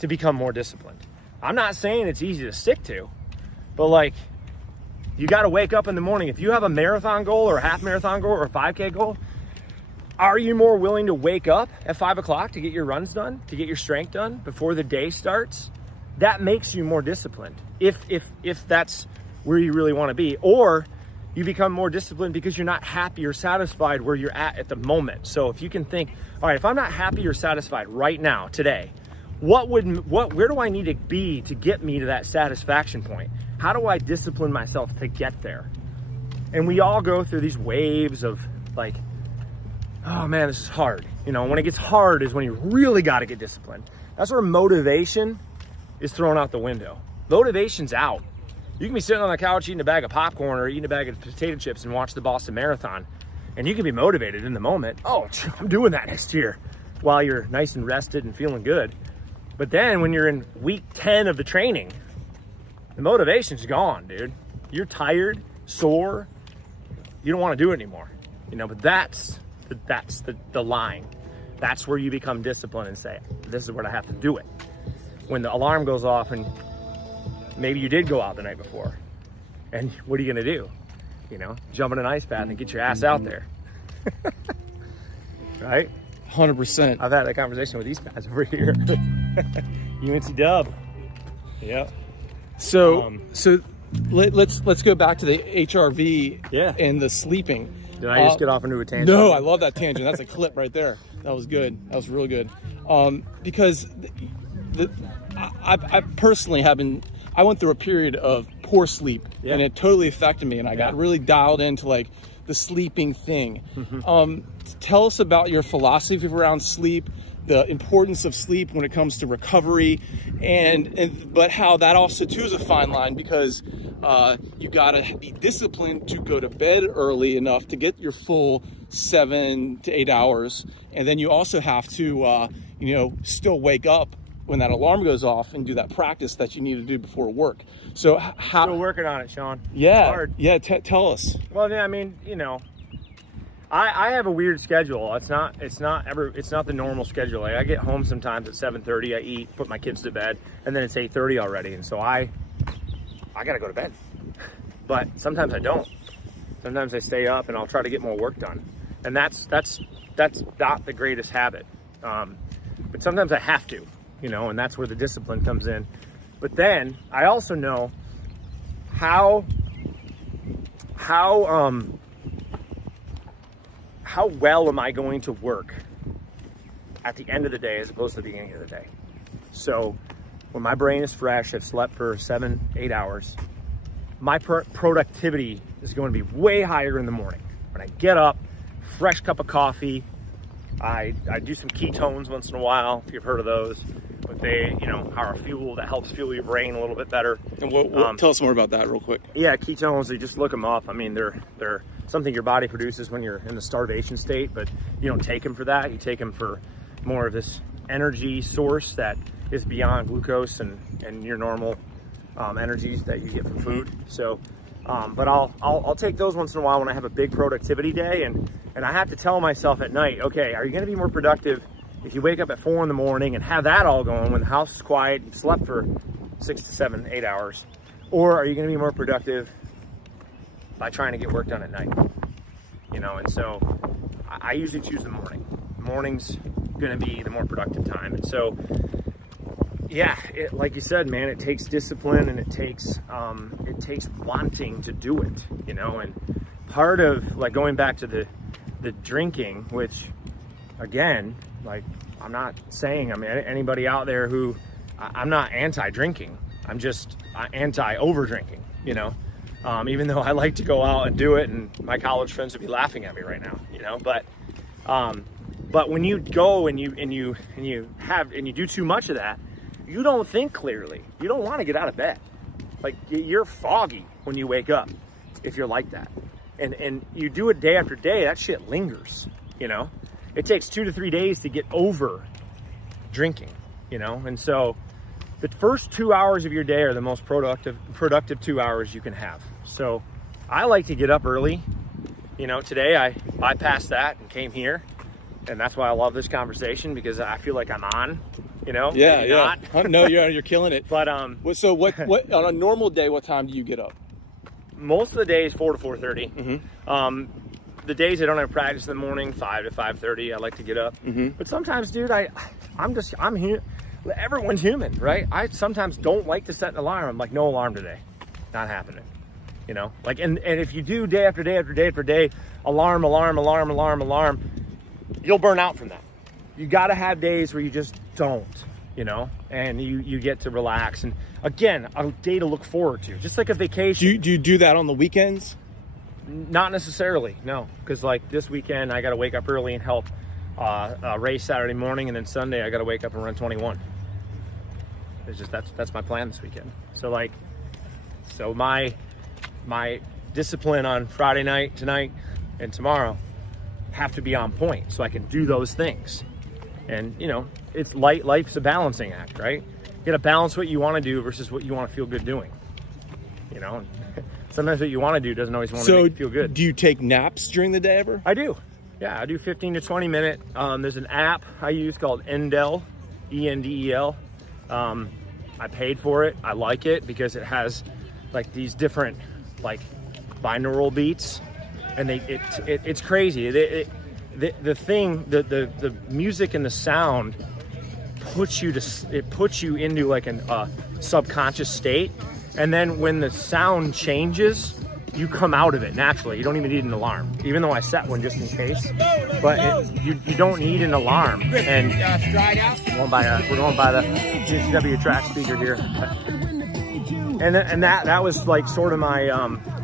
to become more disciplined. I'm not saying it's easy to stick to, but like, you got to wake up in the morning. If you have a marathon goal or a half marathon goal or a 5K goal, are you more willing to wake up at 5 o'clock to get your runs done, to get your strength done before the day starts? That makes you more disciplined if that's where you really want to be. Or you become more disciplined because you're not happy or satisfied where you're at the moment. So if you can think, all right, if I'm not happy or satisfied right now, today, where do I need to be to get me to that satisfaction point? How do I discipline myself to get there? And we all go through these waves of like, oh man, this is hard. You know, when it gets hard is when you really got to get disciplined. That's where motivation is thrown out the window. Motivation's out. You can be sitting on the couch eating a bag of popcorn or eating a bag of potato chips and watch the Boston Marathon, and you can be motivated in the moment. Oh, I'm doing that next year, while you're nice and rested and feeling good. But then when you're in week 10 of the training, the motivation's gone, dude. You're tired, sore. You don't want to do it anymore. You know, but that's the line. That's where you become disciplined and say, this is where I have to do it. When the alarm goes off and maybe you did go out the night before, and what are you going to do? You know, jump in an ice bath and get your ass out there. Right? 100%. I've had that conversation with these guys over here. UNC Dub. Yep. So let's go back to the HRV and the sleeping. Did I just get off into a tangent? No, I love that tangent. That's a clip right there. That was good. That was real good. Because I personally I went through a period of poor sleep, and it totally affected me, and I got really dialed into like the sleeping thing. Tell us about your philosophy around sleep, the importance of sleep when it comes to recovery, but how that also too is a fine line, because you gotta be disciplined to go to bed early enough to get your full 7 to 8 hours, and then you also have to still wake up when that alarm goes off and do that practice that you need to do before work. So how? Still working on it, Sean. Yeah, it's hard. Yeah. Tell us. Well, I mean, I have a weird schedule. It's not the normal schedule. Like, I get home sometimes at 7:30. I eat, put my kids to bed, and then it's 8:30 already, and so I gotta go to bed. But sometimes I don't. Sometimes I stay up and I'll try to get more work done, and that's not the greatest habit. But sometimes I have to, and that's where the discipline comes in. But then I also know how well am I going to work at the end of the day as opposed to the beginning of the day. So when my brain is fresh, I've slept for 7, 8 hours, my productivity is going to be way higher in the morning. When I get up, fresh cup of coffee, I do some ketones once in a while, if you've heard of those, but they, are a fuel that helps fuel your brain a little bit better. And tell us more about that real quick. Yeah, ketones, you just look them up. I mean, they're something your body produces when you're in the starvation state, but you don't take them for that. You take them for more of this energy source that is beyond glucose and your normal energies that you get from food. So, but I'll take those once in a while when I have a big productivity day, and I have to tell myself at night, okay, are you going to be more productive if you wake up at 4 in the morning and have that all going when the house is quiet, you've slept for 6 to 7, 8 hours, or are you going to be more productive by trying to get work done at night? And so I usually choose the morning. Morning's going to be the more productive time, and so yeah, like you said, man, it takes discipline, and it takes wanting to do it, and part of, like, going back to the drinking, which again, like, I'm not saying anybody out there who, I'm not anti-drinking, I'm just anti-over-drinking, even though I like to go out and do it, and my college friends would be laughing at me right now, but when you go and you do too much of that, you don't think clearly. You don't want to get out of bed. Like, you're foggy when you wake up if you're like that. And you do it day after day, that shit lingers, It takes 2 to 3 days to get over drinking, And so the first 2 hours of your day are the most productive 2 hours you can have. So I like to get up early. Today I bypassed that and came here. And that's why I love this conversation, because I feel like I'm on, Yeah. No, you're killing it. But so what on a normal day, what time do you get up? Most of the day is 4 to 4:30. The days I don't have practice in the morning, 5 to 5:30, I like to get up. But sometimes, dude, I'm here. Everyone's human, right? I sometimes don't like to set an alarm. I'm like, no alarm today, not happening. Like, and if you do day after day after day after day, alarm, you'll burn out from that. You got to have days where you just don't, and you get to relax. And again, a day to look forward to, just like a vacation. Do you do that on the weekends? Not necessarily, no. Because like this weekend, I got to wake up early and help race Saturday morning, and then Sunday I got to wake up and run 21. It's just, that's my plan this weekend. So my discipline on Friday night, tonight, and tomorrow have to be on point so I can do those things. And it's life's a balancing act, right? You gotta balance what you want to do versus what you want to feel good doing. And sometimes what you want to do doesn't always want to make you feel good. Do you take naps during the day ever? I do. Yeah, I do 15 to 20 minute. There's an app I use called Endel, E-N-D-E-L. I paid for it. I like it because it has like these different like binaural beats, and it's crazy. the music and the sound puts you into like a subconscious state, and then when the sound changes, you come out of it naturally. You don't even need an alarm, even though I set one just in case. But you don't need an alarm. And we're going by the GCW track speaker here. And that was like sort of my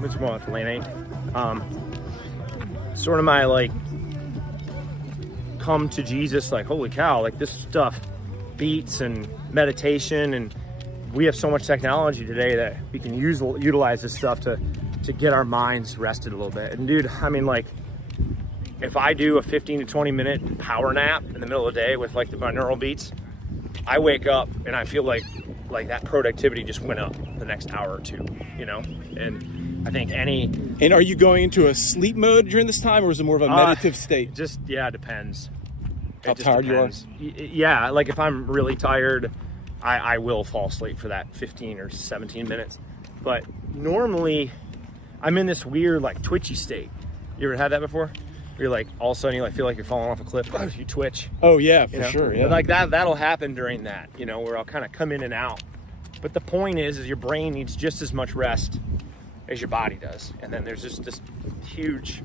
what's going on with lane 8? Sort of my like come to Jesus, like holy cow, like this stuff beats and meditation, and we have so much technology today that we can utilize this stuff to get our minds rested a little bit. And dude, I mean, like if I do a 15 to 20 minute power nap in the middle of the day with like the binaural beats, I wake up and I feel like that productivity just went up the next hour or two, you know? And I think And are you going into a sleep mode during this time, or is it more of a meditative state? Just, yeah, it depends. How tired you are? Yeah, like if I'm really tired, I will fall asleep for that 15 or 17 minutes. But normally I'm in this weird like twitchy state. You ever had that before? You're like, all of a sudden you like feel like you're falling off a cliff, you twitch. Oh yeah, for sure, yeah. But like that'll happen during that, you know, where I'll kind of come in and out. But the point is your brain needs just as much rest as your body does. And then there's just this huge,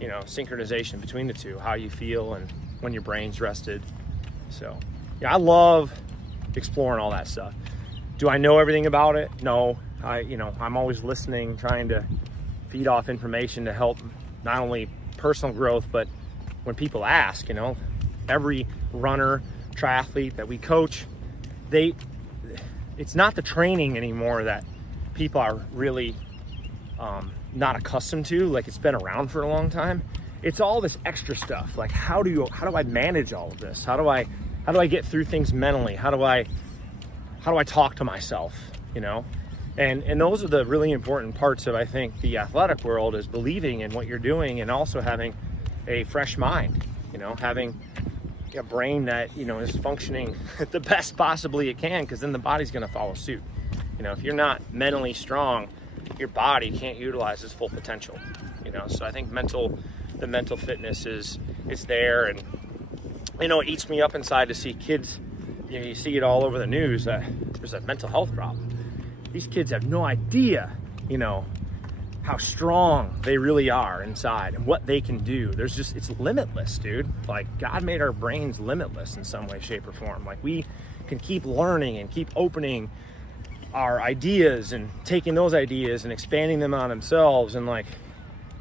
you know, synchronization between the two, how you feel and when your brain's rested. So yeah, I love exploring all that stuff. Do I know everything about it? No. I'm always listening, trying to feed off information to help not only personal growth, but when people ask, you know, every runner, triathlete that we coach, it's not the training anymore that people are really not accustomed to, like it's been around for a long time. It's all this extra stuff, like how do I manage all of this? How do I get through things mentally? How do I talk to myself, you know? And those are the really important parts of, I think, the athletic world, is believing in what you're doing and also having a fresh mind, you know, having a brain that, you know, is functioning the best possibly it can, because then the body's going to follow suit. You know, if you're not mentally strong, your body can't utilize its full potential, you know? So I think the mental fitness is there, and, you know, it eats me up inside to see kids, you know, you see it all over the news that there's a mental health problem. These kids have no idea, you know, how strong they really are inside and what they can do. It's limitless, dude. Like God made our brains limitless in some way, shape, or form. Like we can keep learning and keep opening our ideas and taking those ideas and expanding them on themselves. And like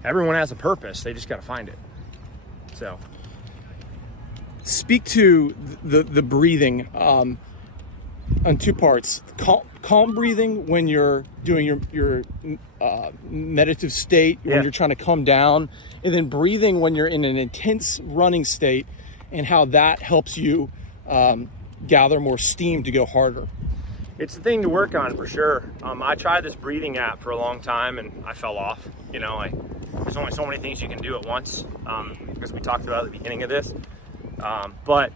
everyone has a purpose. They just got to find it. So speak to the breathing on two parts. Calm breathing when you're doing your meditative state, when you're trying to come down, and then breathing when you're in an intense running state, and how that helps you gather more steam to go harder. It's a thing to work on for sure. I tried this breathing app for a long time and I fell off. You know, there's only so many things you can do at once, because we talked about at the beginning of this. But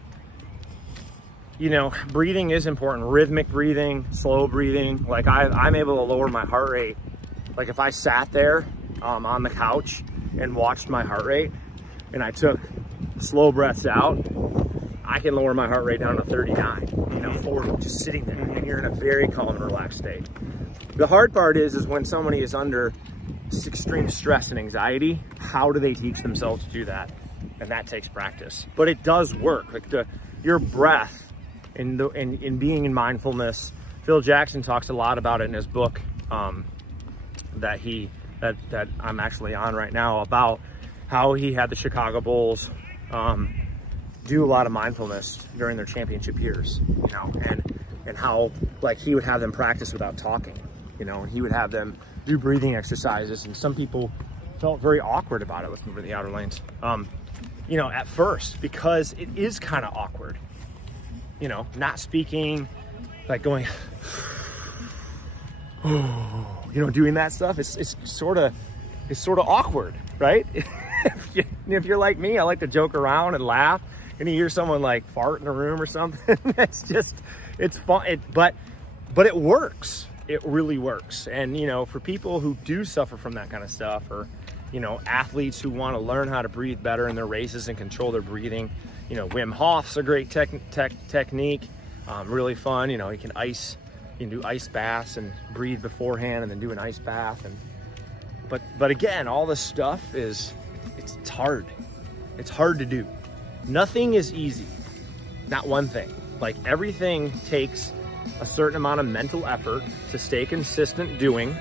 you know, breathing is important. Rhythmic breathing, slow breathing. Like I'm able to lower my heart rate. Like if I sat there on the couch and watched my heart rate and I took slow breaths out, I can lower my heart rate down to 39, you know, 40, just sitting there, and you're in a very calm and relaxed state. The hard part is when somebody is under extreme stress and anxiety, how do they teach themselves to do that? And that takes practice, but it does work. Like your breath in being in mindfulness. Phil Jackson talks a lot about it in his book that I'm actually on right now, about how he had the Chicago Bulls do a lot of mindfulness during their championship years, you know, and how like he would have them practice without talking, you know, and he would have them do breathing exercises, and some people felt very awkward about it with moving the outer lanes, you know, at first, because it is kind of awkward. You know, not speaking, like going, you know, doing that stuff. It's sort of awkward, right? If you're like me, I like to joke around and laugh, and you hear someone like fart in a room or something. It's fun. But it works. It really works. And you know, for people who do suffer from that kind of stuff, or you know, athletes who want to learn how to breathe better in their races and control their breathing. You know, Wim Hof's a great technique, really fun. You know, you can do ice baths and breathe beforehand and then do an ice bath. But again, all this stuff it's hard. It's hard to do. Nothing is easy, not one thing. Like, everything takes a certain amount of mental effort to stay consistent doing.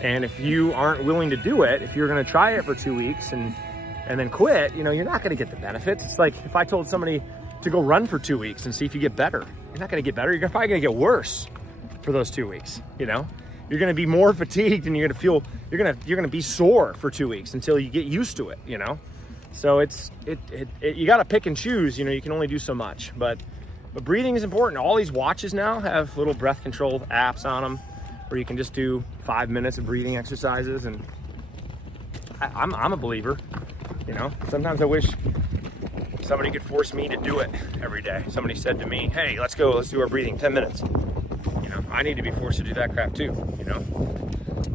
And if you aren't willing to do it, if you're gonna try it for 2 weeks and then quit, you know, you're not gonna get the benefits. It's like if I told somebody to go run for 2 weeks and see if you get better. You're not gonna get better, you're probably gonna get worse for those 2 weeks, you know? You're gonna be more fatigued and you're gonna be sore for 2 weeks until you get used to it, you know? So you gotta pick and choose, you know, you can only do so much, but breathing is important. All these watches now have little breath control apps on them where you can just do 5 minutes of breathing exercises, and I'm a believer, you know? Sometimes I wish somebody could force me to do it every day. Somebody said to me, hey, let's do our breathing 10 minutes. You know, I need to be forced to do that crap too, you know?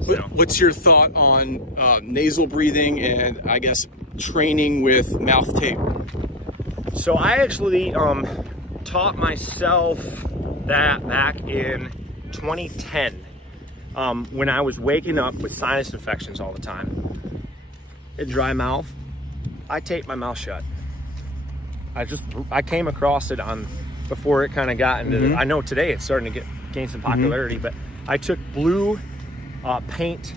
So. What's your thought on nasal breathing and, I guess, training with mouth tape? So I actually taught myself that back in 2010 when I was waking up with sinus infections all the time. A dry mouth, I taped my mouth shut. I came across it before it kind of got into I know today it's starting to gain some popularity, but I took blue paint,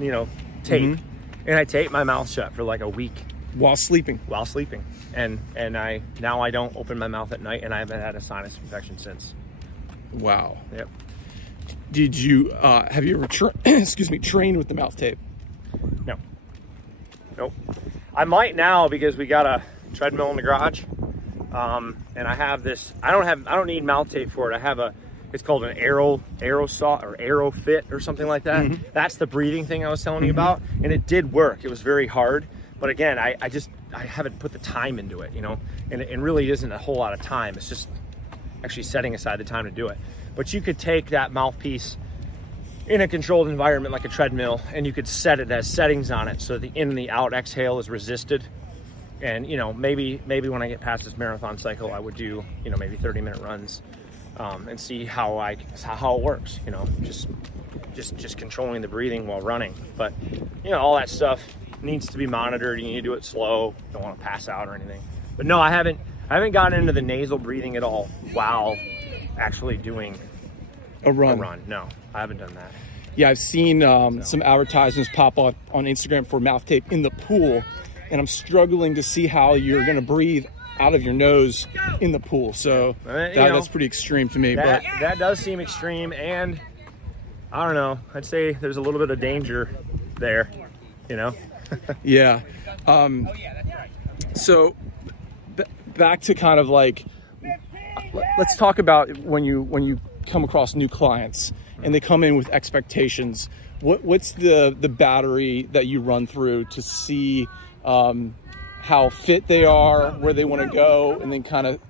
you know, tape, and I taped my mouth shut for like a week. While sleeping? While sleeping. And now I don't open my mouth at night, and I haven't had a sinus infection since. Wow. Yep. Did you, have you ever, trained with the mouth tape? No. Nope. I might now because we got a treadmill in the garage. And I have this, I don't need mouth tape for it. I have it's called an Aero Fit or something like that. That's the breathing thing I was telling you about. And it did work. It was very hard. But again, I haven't put the time into it, you know, and it really isn't a whole lot of time. It's just actually setting aside the time to do it. But you could take that mouthpiece in a controlled environment like a treadmill, and you could set it as settings on it so the in and the out exhale is resisted. And, you know, maybe when I get past this marathon cycle, I would do, you know, maybe 30-minute runs and see how it works, you know, just controlling the breathing while running. But, you know, all that stuff needs to be monitored. You need to do it slow. Don't want to pass out or anything. But no, I haven't gotten into the nasal breathing at all while actually doing a run. No, I haven't done that. Yeah, I've seen some advertisements pop up on Instagram for mouth tape in the pool, and I'm struggling to see how you're going to breathe out of your nose in the pool. So that's pretty extreme to me. That does seem extreme, and I don't know. I'd say there's a little bit of danger there, you know? Yeah. So back to kind of like, let's talk about when you come across new clients and they come in with expectations. What's the battery that you run through to see how fit they are, where they want to go, and then kind of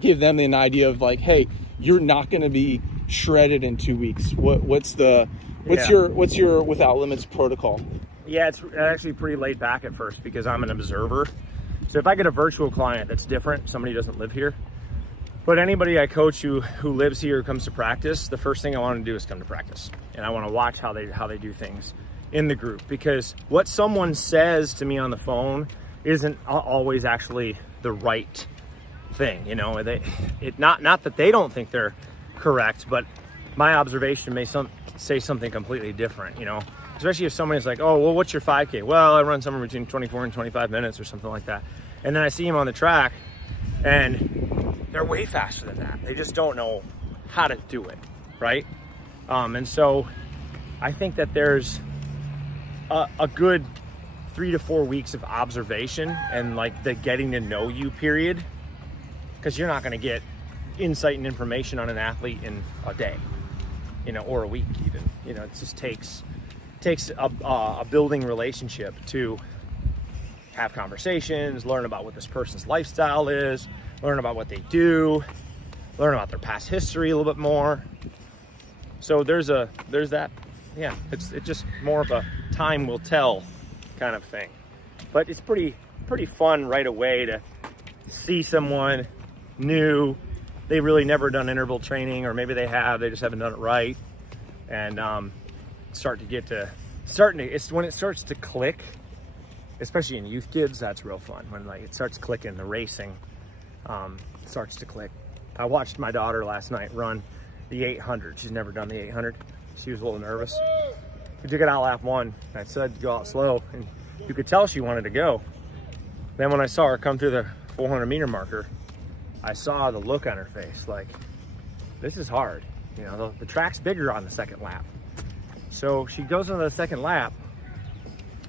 give them an idea of like, hey, you're not going to be shredded in 2 weeks. What's your Without Limits protocol? Yeah, it's actually pretty laid back at first because I'm an observer. So if I get a virtual client that's different, somebody who doesn't live here, but anybody I coach who lives here, comes to practice, the first thing I want to do is come to practice. And I want to watch how they do things in the group, because what someone says to me on the phone isn't always actually the right thing. You know, not that they don't think they're correct, but my observation may say something completely different, you know, especially if somebody's like, oh, well, what's your 5K? Well, I run somewhere between 24 and 25 minutes or something like that. And then I see him on the track and they're way faster than that. They just don't know how to do it, right? And so I think that there's a good 3 to 4 weeks of observation and like the getting to know you period, because you're not going to get insight and information on an athlete in a day, you know, or a week even. You know, it just takes a building relationship to have conversations, learn about what this person's lifestyle is, learn about what they do, learn about their past history a little bit more. So there's that. Yeah, it's just more of a time will tell kind of thing. But it's pretty fun right away to see someone new. They've really never done interval training, or maybe they have, they just haven't done it right. And it's when it starts to click, especially in youth kids, that's real fun. When like it starts clicking, the racing starts to click. I watched my daughter last night run the 800. She's never done the 800. She was a little nervous. We took it out lap 1. I said to go out slow, and you could tell she wanted to go. Then when I saw her come through the 400 meter marker, I saw the look on her face, like, this is hard. You know, the track's bigger on the second lap. So she goes into the second lap,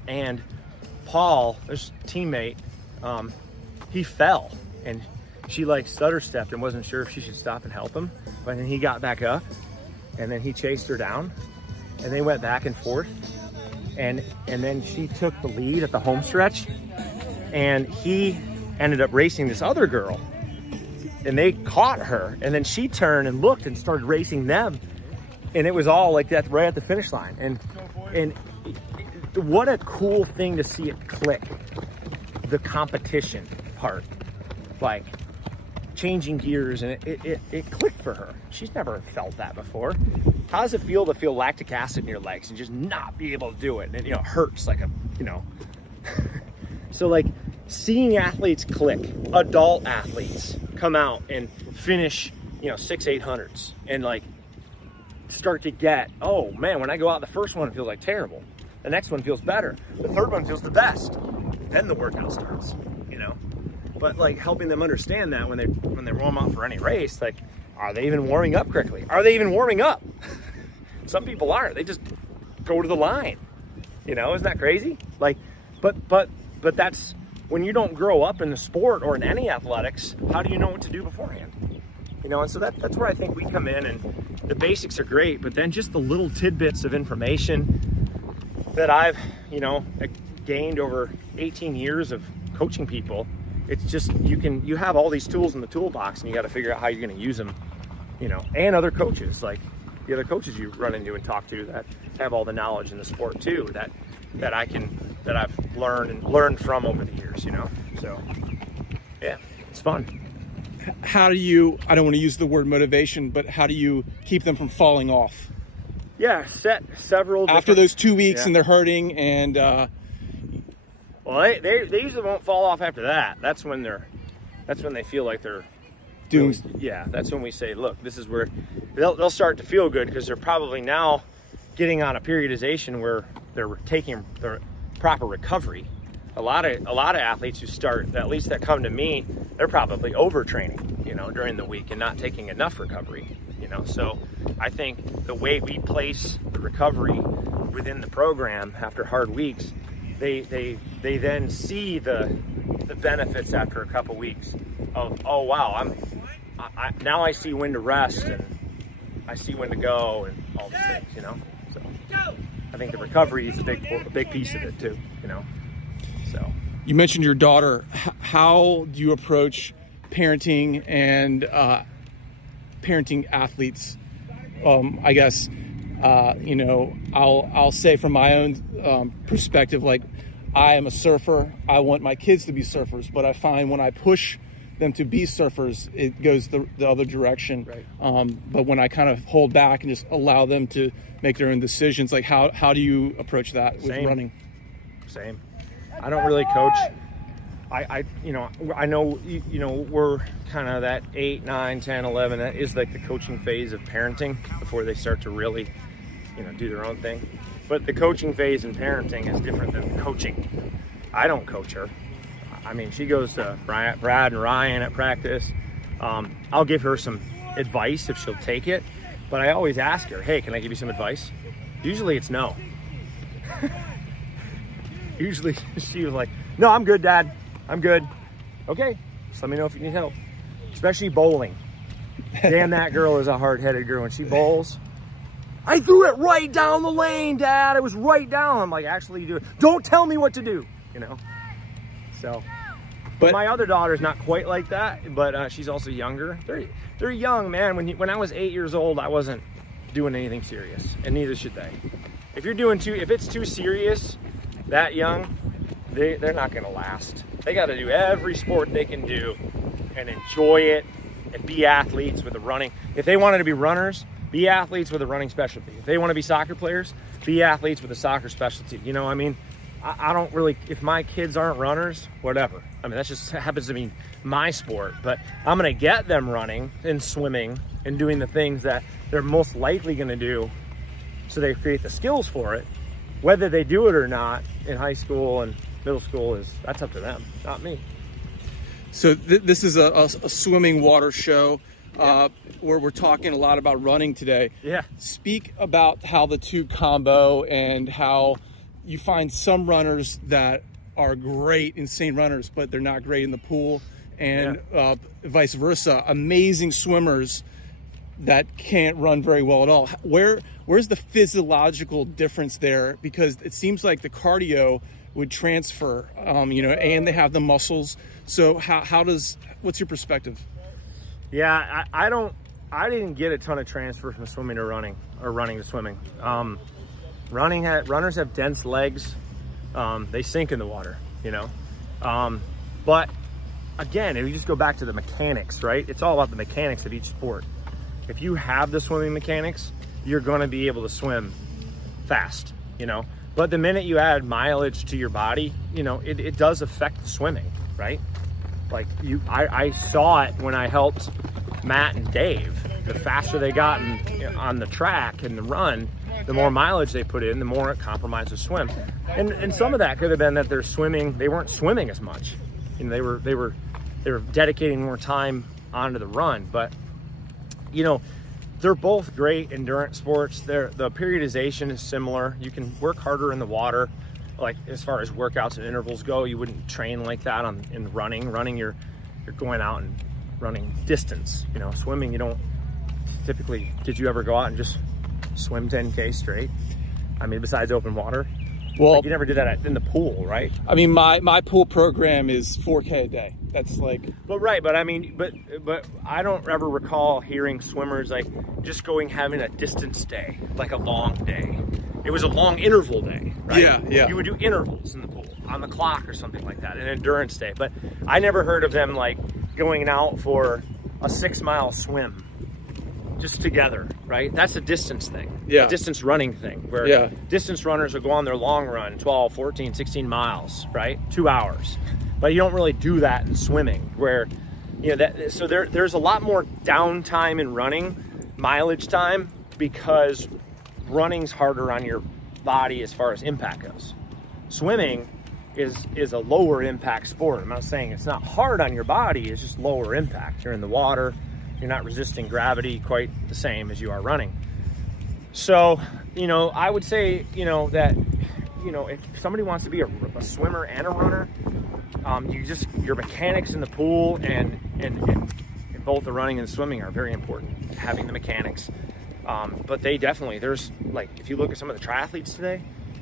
and Paul, this teammate, he fell, and she like stutter stepped and wasn't sure if she should stop and help him. But then he got back up, and then he chased her down, and they went back and forth. And then she took the lead at the home stretch, and he ended up racing this other girl, and they caught her, and then she turned and looked and started racing them, and it was all like that right at the finish line. And what a cool thing to see it click, the competition part, like changing gears, and it clicked for her. She's never felt that before. How does it feel to feel lactic acid in your legs and just not be able to do it? And it hurts like so like seeing athletes click, adult athletes come out and finish 6-800s and like start to get, oh man, when I go out, the first one feels like terrible, the next one feels better, the third one feels the best, then the workout starts. But like helping them understand that when they warm up for any race, like, are they even warming up correctly? Are they even warming up? Some people aren't. They just go to the line. Isn't that crazy? Like, but that's when you don't grow up in the sport or in any athletics. How do you know what to do beforehand? And so that's where I think we come in, and the basics are great, but then just the little tidbits of information that I've gained over 18 years of coaching people. It's just, you have all these tools in the toolbox, and you got to figure out how you're going to use them, and other coaches, like the other coaches you run into and talk to that have all the knowledge in the sport too, that I've learned from over the years, so yeah, it's fun. How do you, I don't want to use the word motivation, but how do you keep them from falling off? Yeah, set several after those 2 weeks and they're hurting, and well, they usually won't fall off after that. That's when they feel like they're doing. Yeah, that's when we say, look, this is where they'll start to feel good, because they're probably now getting on a periodization where they're taking their proper recovery. A lot of athletes who start, at least that come to me, they're probably overtraining, during the week and not taking enough recovery. So I think the way we place the recovery within the program after hard weeks, they then see the benefits after a couple weeks of, oh wow, now I see when to rest, and I see when to go, and all these things, So I think the recovery is a big piece of it too, So you mentioned your daughter. How do you approach parenting and parenting athletes? I guess I'll say from my own perspective, like, I am a surfer. I want my kids to be surfers, but I find when I push them to be surfers, it goes the other direction. Right. But when I kind of hold back and just allow them to make their own decisions, like how do you approach that with running? Same. I don't really coach. I know, we're kind of that 8, 9, 10, 11. That is like the coaching phase of parenting before they start to really, do their own thing. But the coaching phase in parenting is different than coaching. I don't coach her. I mean, she goes to Brad and Ryan at practice. I'll give her some advice if she'll take it, but I always ask her, hey, can I give you some advice? Usually it's no. Usually she was like, no, I'm good, Dad. I'm good. Okay, just let me know if you need help. Especially bowling. Damn, that girl is a hard-headed girl. When she bowls, I threw it right down the lane, Dad. It was right down. I'm like, actually, you do it. Don't tell me what to do, So, but my other daughter's not quite like that, but she's also younger. They're young, man. When I was 8 years old, I wasn't doing anything serious, and neither should they. If it's too serious, that young, they're not going to last. They got to do every sport they can do and enjoy it and be athletes with the running. If they wanted to be runners, be athletes with a running specialty. If they want to be soccer players, be athletes with a soccer specialty. You know, I mean, I don't really, if my kids aren't runners, whatever. I mean, that just happens to be my sport, but I'm going to get them running and swimming and doing the things that they're most likely going to do, so they create the skills for it. Whether they do it or not in high school and middle school, that's up to them, not me. So this is a swimming water show. Where we're talking a lot about running today. Yeah. Speak about how the two combo and how you find some runners that are great, insane runners, but they're not great in the pool, and vice versa. Amazing swimmers that can't run very well at all. Where's the physiological difference there? Because it seems like the cardio would transfer, you know, and they have the muscles. So what's your perspective? Yeah, I didn't get a ton of transfer from swimming to running, or running to swimming. Runners have dense legs. They sink in the water, you know. But again, if you just go back to the mechanics, right? It's all about the mechanics of each sport. If you have the swimming mechanics, you're going to be able to swim fast, you know. But the minute you add mileage to your body, you know, it does affect the swimming, right? Like I saw it when I helped Matt and Dave. The faster they got on the track and the run, the more mileage they put in, the more it compromised the swim. And some of that could have been that they weren't swimming as much. You know, they were dedicating more time onto the run. But you know, they're both great endurance sports. The periodization is similar. You can work harder in the water. Like as far as workouts and intervals go, you wouldn't train like that in running. Running, you're going out and running distance. You know, swimming, you don't typically. Did you ever go out and just swim 10K straight? I mean, besides open water. Well, like you never did that in the pool, right? I mean, my pool program is 4K a day. That's like. But right, but I mean, but I don't ever recall hearing swimmers like just having a distance day, like a long day. It was a long interval day, right? Yeah. You would do intervals in the pool on the clock or something like that, an endurance day. But I never heard of them like going out for a 6-mile swim just together, right? That's a distance thing, a distance running thing, where distance runners will go on their long run, 12, 14, 16 miles, right? 2 hours. But you don't really do that in swimming, where, you know, so there's a lot more downtime in running, mileage time, because running's harder on your body as far as impact goes. Swimming is a lower impact sport. I'm not saying it's not hard on your body, it's just lower impact. You're in the water, you're not resisting gravity quite the same as you are running. So, you know, I would say, you know, that, you know, if somebody wants to be a swimmer and a runner, your mechanics in the pool and both the running and swimming are very important, having the mechanics. But they definitely, there's like, if you look at some of the triathletes today,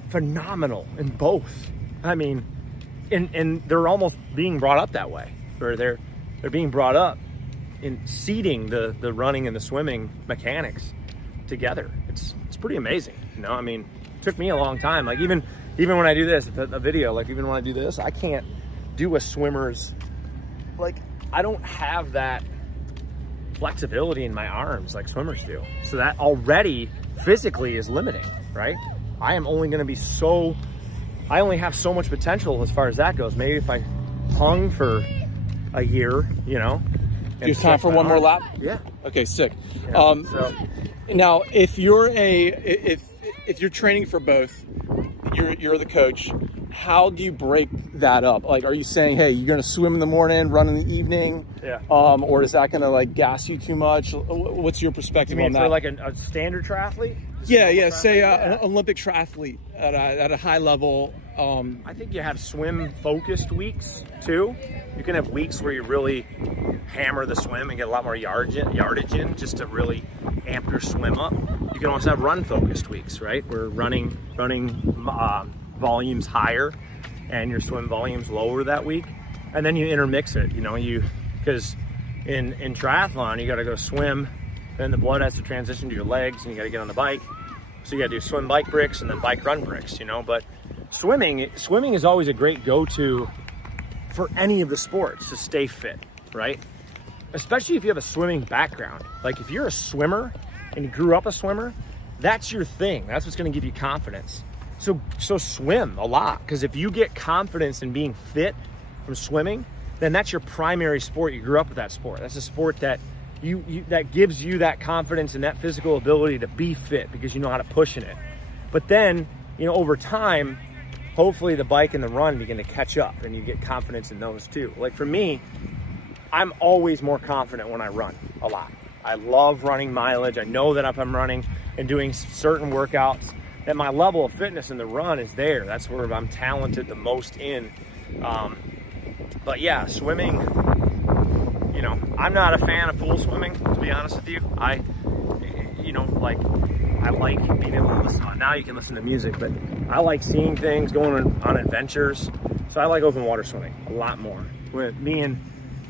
phenomenal in both. I mean, and they're almost being brought up that way, where they're being brought up in seeding the running and the swimming mechanics together. It's pretty amazing, you know. I mean, it took me a long time. Like even when I do this, a video, like even when I do this, I can't do a swimmer's, like I don't have that flexibility in my arms like swimmers do. So that already physically is limiting, right? I am only going to be I only have so much potential as far as that goes. Maybe if I hung for a year, you know. Do you have time for one more lap? Yeah. Okay, sick. Yeah, now, if you're if you're training for both, you're the coach. How do you break that up? Like, are you saying, hey, you're gonna swim in the morning, run in the evening? Yeah. Or is that gonna like gas you too much? What's your perspective on that? For like a standard triathlete? Yeah. Say an Olympic triathlete at a high level. I think you have swim focused weeks too. You can have weeks where you really hammer the swim and get a lot more yardage in just to really amp your swim up. You can also have run focused weeks, right? Where running volumes higher and your swim volumes lower that week. And then you intermix it, you know, because in triathlon, you got to go swim, then the blood has to transition to your legs and you got to get on the bike. So you got to do swim bike bricks and then bike run bricks, you know. But swimming is always a great go-to for any of the sports to stay fit, right? Especially if you have a swimming background. Like if you're a swimmer and you grew up a swimmer, that's your thing. That's what's going to give you confidence. So swim a lot, because if you get confidence in being fit from swimming, then that's your primary sport. You grew up with that sport. That's a sport that that gives you that confidence and that physical ability to be fit because you know how to push in it. But then, you know, over time, hopefully the bike and the run begin to catch up and you get confidence in those too. Like for me, I'm always more confident when I run a lot. I love running mileage. I know that if I'm running and doing certain workouts, that my level of fitness in the run is there. That's where I'm talented the most in. But yeah, swimming, you know, I'm not a fan of pool swimming, to be honest with you. I like being able to listen. Now you can listen to music, but I like seeing things, going on adventures. So I like open water swimming a lot more. When me and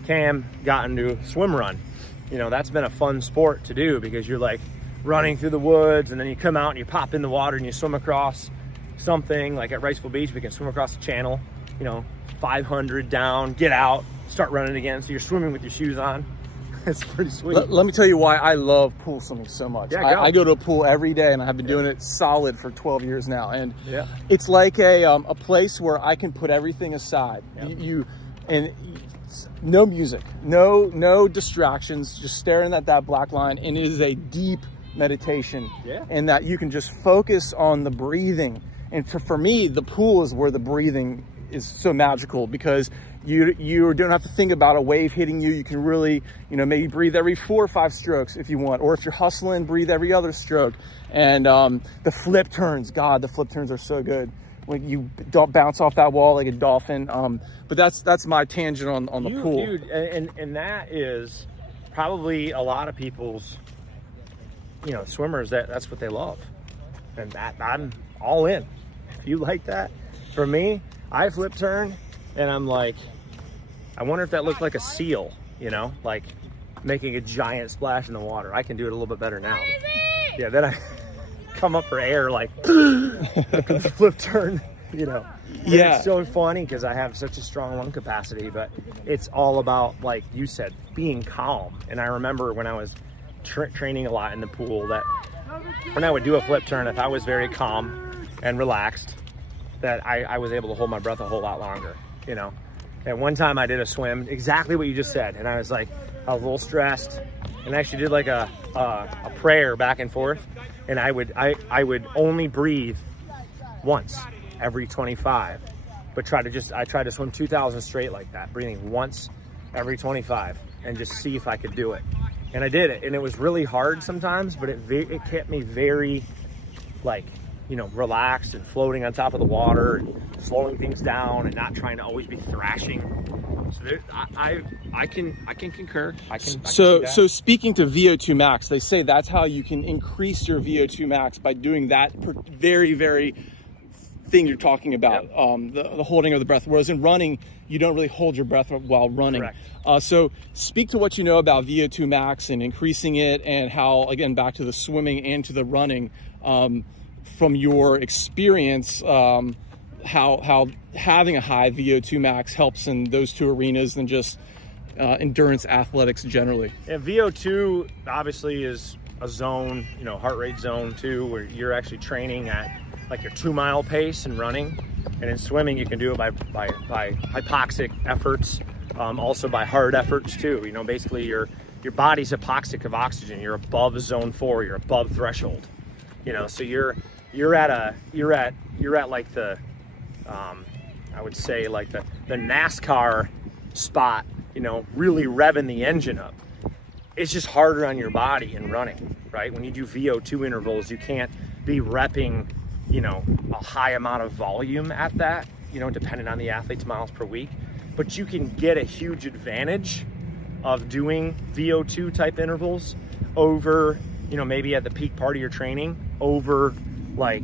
Cam got into swim run, you know, that's been a fun sport to do because you're like running through the woods and then you come out and you pop in the water and you swim across something. Like at Riceville Beach, we can swim across the channel, you know, 500 down, get out, start running again. So you're swimming with your shoes on. It's pretty sweet. Let me tell you why I love pool swimming so much. Yeah, I go to a pool every day and I have been doing it solid for 12 years now. And yeah, it's like a place where I can put everything aside. Yeah. No music, no distractions, just staring at that black line. And it is a deep meditation. Yeah. And that you can just focus on the breathing. And for me, the pool is where the breathing is so magical because you don't have to think about a wave hitting you. You can really, you know, maybe breathe every 4 or 5 strokes if you want, or if you're hustling, breathe every other stroke. And the flip turns, God, the flip turns are so good when you don't bounce off that wall like a dolphin. But that's my tangent on the pool. Dude, and that is probably a lot of people's, you know, swimmers, that's what they love. And that I'm all in. If you like that, for me, I flip turn and I'm like, I wonder if that looked like a seal, you know, like making a giant splash in the water. I can do it a little bit better now. Yeah, then I come up for air like flip turn, you know. Yeah. It's so funny because I have such a strong lung capacity, but it's all about, like you said, being calm. And I remember when I was training a lot in the pool that when I would do a flip turn, if I was very calm and relaxed, that I was able to hold my breath a whole lot longer, you know. And one time I did a swim, exactly what you just said, and I was like, I was a little stressed, and I actually did like a prayer back and forth, and I would only breathe once every 25, but I tried to swim 2,000 straight like that, breathing once every 25, and just see if I could do it. And I did it, and it was really hard sometimes, but it kept me very, like, you know, relaxed and floating on top of the water and slowing things down and not trying to always be thrashing. So there, I can concur. So speaking to VO2 max, they say that's how you can increase your VO2 max by doing that very, very thing you're talking about, yep. The holding of the breath. Whereas in running, you don't really hold your breath while running. Correct. So speak to what you know about VO2 max and increasing it, and how, again, back to the swimming and to the running, from your experience, how having a high VO2 max helps in those two arenas than just endurance athletics generally. Yeah, VO2 obviously is a zone, you know, heart rate zone too, where you're actually training at like your 2-mile pace and running. And in swimming, you can do it by hypoxic efforts, also by hard efforts too. You know, basically your body's hypoxic of oxygen. You're above zone 4. You're above threshold. You know, so you're at like the I would say like the NASCAR spot, you know, really revving the engine up. It's just harder on your body in running, right? When you do VO2 intervals, you can't be repping, you know, a high amount of volume at that, you know, depending on the athlete's miles per week. But you can get a huge advantage of doing VO2 type intervals over, you know, maybe at the peak part of your training, over like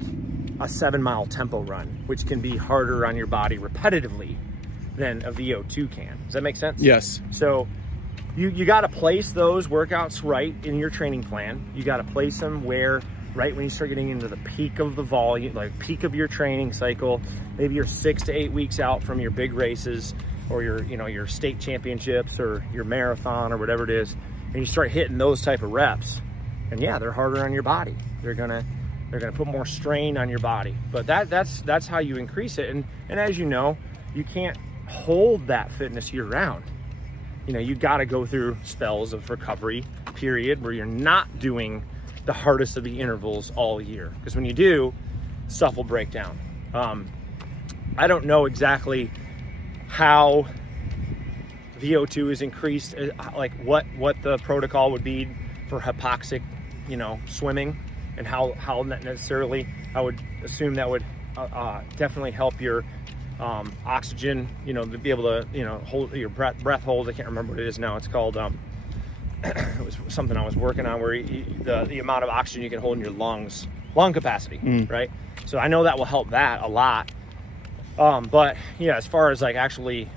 a 7-mile tempo run, which can be harder on your body repetitively than a VO2 can. Does that make sense? Yes. So you got to place those workouts right in your training plan. You got to place them where right when you start getting into the peak of the volume, like peak of your training cycle. Maybe you're 6 to 8 weeks out from your big races or your, you know, your state championships or your marathon or whatever it is, and you start hitting those type of reps. And yeah, they're harder on your body. They're gonna put more strain on your body. But that's how you increase it. And as you know, you can't hold that fitness year round. You know, you got to go through spells of recovery period where you're not doing the hardest of the intervals all year, because when you do, stuff will break down. I don't know exactly how VO2 is increased, like what the protocol would be for hypoxic, you know, swimming, and how not necessarily. I would assume that would definitely help your oxygen, you know, to be able to, you know, hold your breath hold. I can't remember what it is now. It's called it was something I was working on where the amount of oxygen you can hold in your lungs, lung capacity, right? So I know that will help that a lot. But yeah, as far as like actually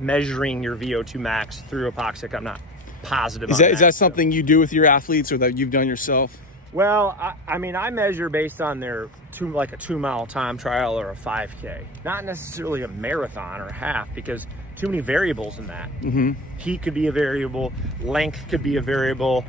measuring your VO2 max through hypoxic, I'm not positive. Is that something you do with your athletes, or that you've done yourself? Well, I mean, I measure based on their like a 2-mile time trial or a 5K, not necessarily a marathon or a half, because too many variables in that. Heat could be a variable, length could be a variable,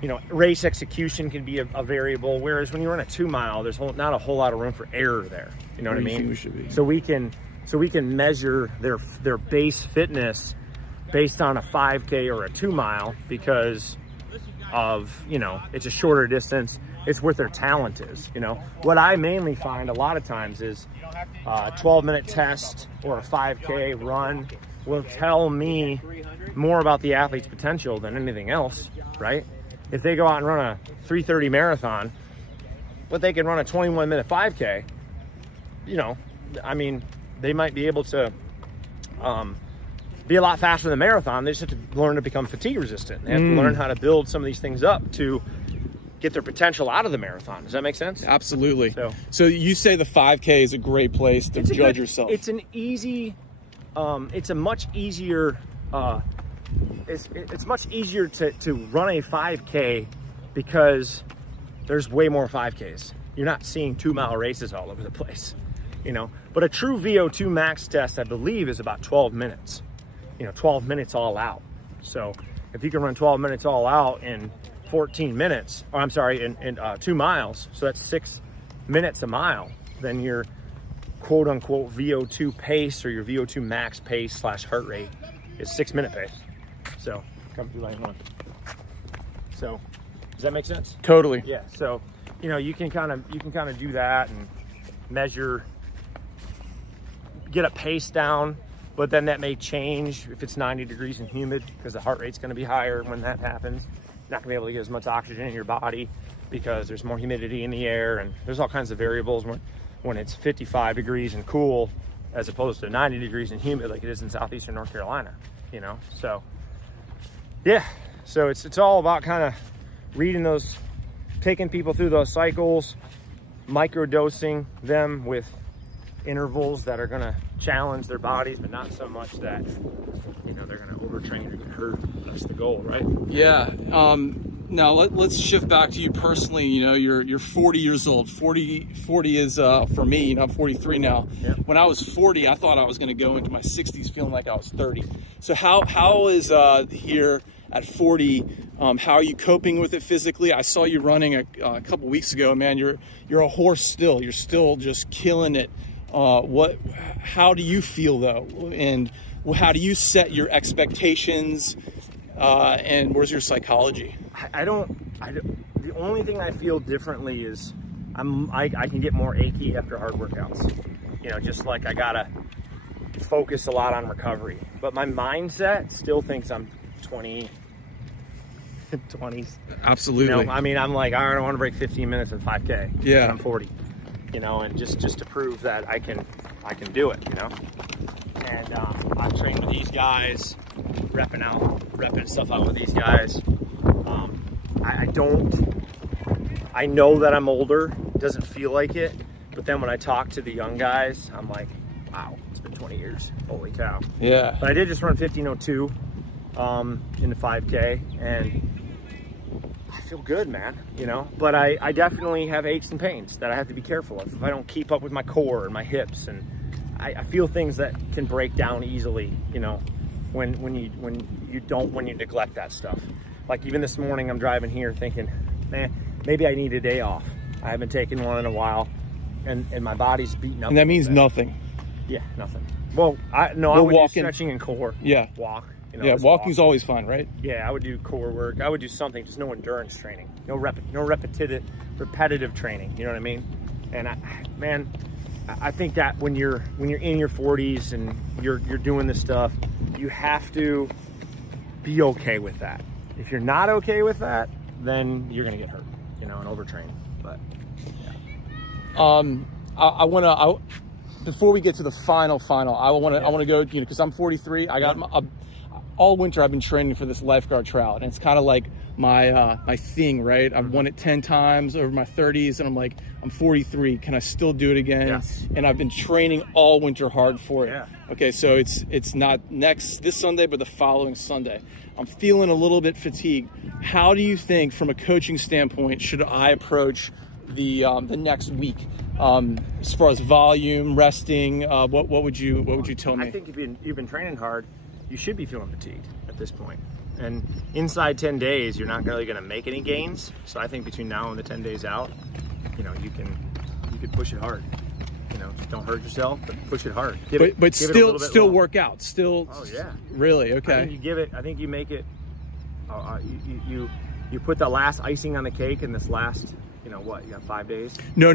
you know, race execution can be a variable. Whereas when you run a 2-mile, there's not a whole lot of room for error there. You know what I mean? So we can measure their base fitness based on a 5K or a 2-mile because of, you know, it's a shorter distance. It's where their talent is. You know, what I mainly find a lot of times is a 12-minute test or a 5K run will tell me more about the athlete's potential than anything else, right? If they go out and run a 3:30 marathon, but they can run a 21-minute 5K, you know, I mean, they might be able to be a lot faster than the marathon. They just have to learn to become fatigue resistant. They have to learn how to build some of these things up to get their potential out of the marathon. Does that make sense? Absolutely. So you say the 5K is a great place to judge yourself. It's an easy, it's a much easier, it's much easier to run a 5K because there's way more 5Ks. You're not seeing 2-mile races all over the place, you know. But a true VO2 max test, I believe, is about 12 minutes. You know, 12 minutes all out. So if you can run 12 minutes all out in 14 minutes, or I'm sorry, in 2 miles, so that's 6 minutes a mile, then your quote unquote VO2 pace, or your VO2 max pace / heart rate, is 6-minute pace. So come through line 1. So does that make sense? Totally. Yeah. So, you know, you can kind of do that and measure, get a pace down. But then that may change if it's 90 degrees and humid, because the heart rate's going to be higher when that happens. You're not going to be able to get as much oxygen in your body because there's more humidity in the air, and there's all kinds of variables when it's 55 degrees and cool as opposed to 90 degrees and humid like it is in southeastern North Carolina, you know? So, yeah. So it's all about kind of reading those, taking people through those cycles, microdosing them with intervals that are going to challenge their bodies, but not so much that, you know, they're going to overtrain or get hurt. That's the goal, right? Yeah. Now let's shift back to you personally. You know, you're 40 years old. 40 is for me, you know, I'm 43 now. Yep. When I was 40, I thought I was going to go into my 60s feeling like I was 30. So how is here at 40, how are you coping with it physically? I saw you running a couple weeks ago, and man, you're a horse still. You're still just killing it. How do you feel though, and how do you set your expectations, and where's your psychology? I don't the only thing I feel differently is I can get more achy after hard workouts, you know, just like I gotta focus a lot on recovery, but my mindset still thinks I'm 20s. Absolutely. You know, I mean, I'm like, I don't want to break 15 minutes in 5K. Yeah. And I'm 40. You know, and just to prove that I can do it, you know. And I've trained with these guys, repping stuff out with these guys. I know that I'm older. It doesn't feel like it, but then when I talk to the young guys, I'm like, wow, it's been 20 years. Holy cow. Yeah. But I did just run 15:02 in the 5K, and I feel good, man, you know, but I definitely have aches and pains that I have to be careful of if I don't keep up with my core and my hips, and I feel things that can break down easily, you know, when you neglect that stuff. Like even this morning, I'm driving here thinking, man, maybe I need a day off. I haven't taken one in a while, and my body's beating up. And that means nothing. Yeah, nothing. Well, I would do stretching and core. Yeah. Walk. You know, yeah, walking's always fun, right? Yeah, I would do core work. I would do something, just no endurance training, no repetitive training. You know what I mean? And I think that when you're in your 40s and you're doing this stuff, you have to be okay with that. If you're not okay with that, then you're gonna get hurt, you know, and overtrain. But yeah. Before we get to the final, I want to go, you know, because I'm 43. I got all winter I've been training for this lifeguard trial, and it's kind of like my my thing, right? I've won it 10 times over my 30s, and I'm like, I'm 43. Can I still do it again? Yes. And I've been training all winter hard for it. Yeah. Okay, so it's not this Sunday, but the following Sunday. I'm feeling a little bit fatigued. How do you think, from a coaching standpoint, should I approach the next week? As far as volume, resting, what would you tell me? I think if you've been training hard, you should be feeling fatigued at this point. And inside 10 days, you're not really going to make any gains. So I think between now and the 10 days out, you know, you could push it hard. You know, just don't hurt yourself, but push it hard. But still work out. Still. Oh yeah. Really? Okay. I think you make it. You put the last icing on the cake in this last. You know what? You got 5 days. No. I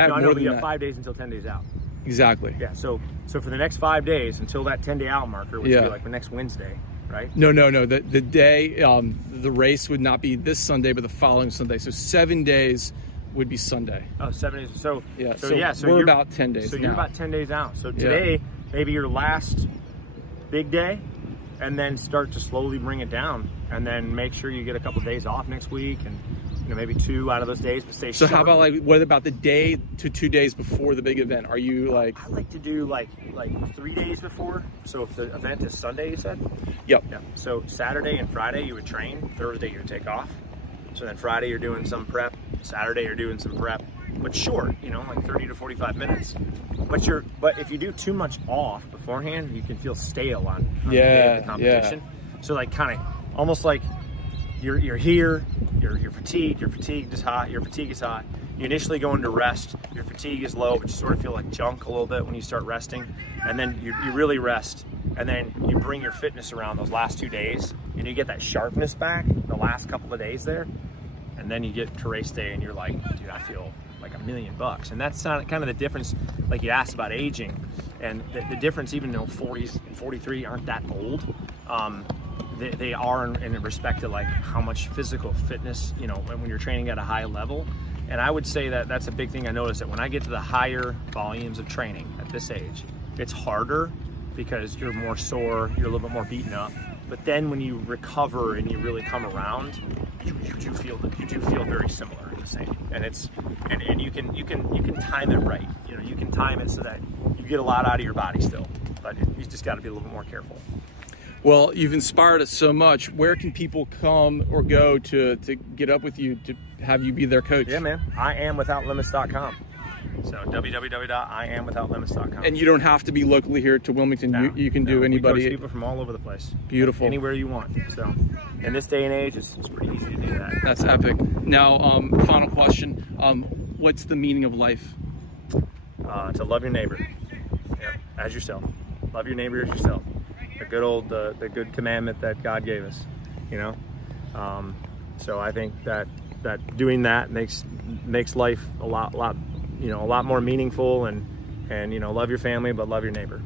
have more than you that. have 5 days until 10 days out. Exactly. Yeah. So for the next 5 days until that 10-day out marker, which would be like the next Wednesday, right? No. The day the race would not be this Sunday, but the following Sunday. So 7 days would be Sunday. Oh, 7 days. So we're about 10 days. So you're about 10 days out. So today, maybe your last big day, and then start to slowly bring it down, and then make sure you get a couple of days off next week, and you know, maybe 2 out of those days, but stay So sharp. how about what about the day to 2 days before the big event? Are you like? I like to do like 3 days before. So if the event is Sunday, you said? Yep. Yeah. So Saturday and Friday you would train. Thursday you would take off. So then Friday you're doing some prep. Saturday you're doing some prep, but short, you know, like 30 to 45 minutes. But if you do too much off beforehand, you can feel stale on the day of the competition. Yeah. So like kind of almost like you're here, you're fatigued, your fatigue is hot, You initially go into rest, your fatigue is low, but you sort of feel like junk a little bit when you start resting. And then you really rest, and then you bring your fitness around those last 2 days, and you get that sharpness back the last couple of days there. And then you get to race day and you're like, dude, I feel like $1 million. And that's kind of the difference, like you asked about aging. And the difference, even though 40s and 43 aren't that old, they are in respect to like how much physical fitness, you know, when you're training at a high level. And I would say that that's a big thing I noticed, that when I get to the higher volumes of training at this age, it's harder because you're more sore, you're a little bit more beaten up. But then when you recover and you really come around, you do feel very similar and the same. And you can time it right. You know, you can time it so that you get a lot out of your body still, but you just got to be a little bit more careful. Well, you've inspired us so much. Where can people come or go to get up with you, to have you be their coach? Yeah, man. IamWithoutLimits.com. So www.IamWithoutLimits.com. And you don't have to be locally here to Wilmington. No, you can do anybody. We coach people from all over the place. Beautiful. Anywhere you want. So in this day and age, it's pretty easy to do that. That's epic. Now, final question. What's the meaning of life? To love your neighbor, as yourself. Love your neighbor as yourself. The good old, the good commandment that God gave us, you know. So I think that doing that makes life a lot you know, a lot more meaningful, and you know, love your family, but love your neighbor.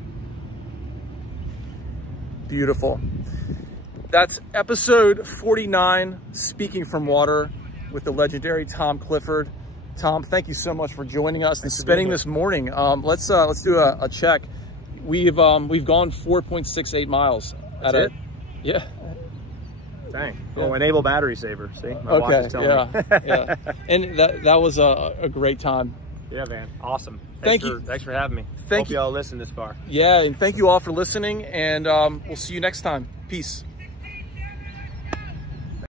Beautiful. That's episode 49, Speaking from Water, with the legendary Tom Clifford. Tom, thank you so much for joining us and spending this morning. Let's do a check. We've gone 4.68 miles. That's it? Yeah. Dang. Well, enable battery saver. See, my watch is telling me. Yeah. And that was a great time. Yeah, man. Awesome. Thanks for having me. Hope you all listened this far. Yeah, and thank you all for listening, and we'll see you next time. Peace.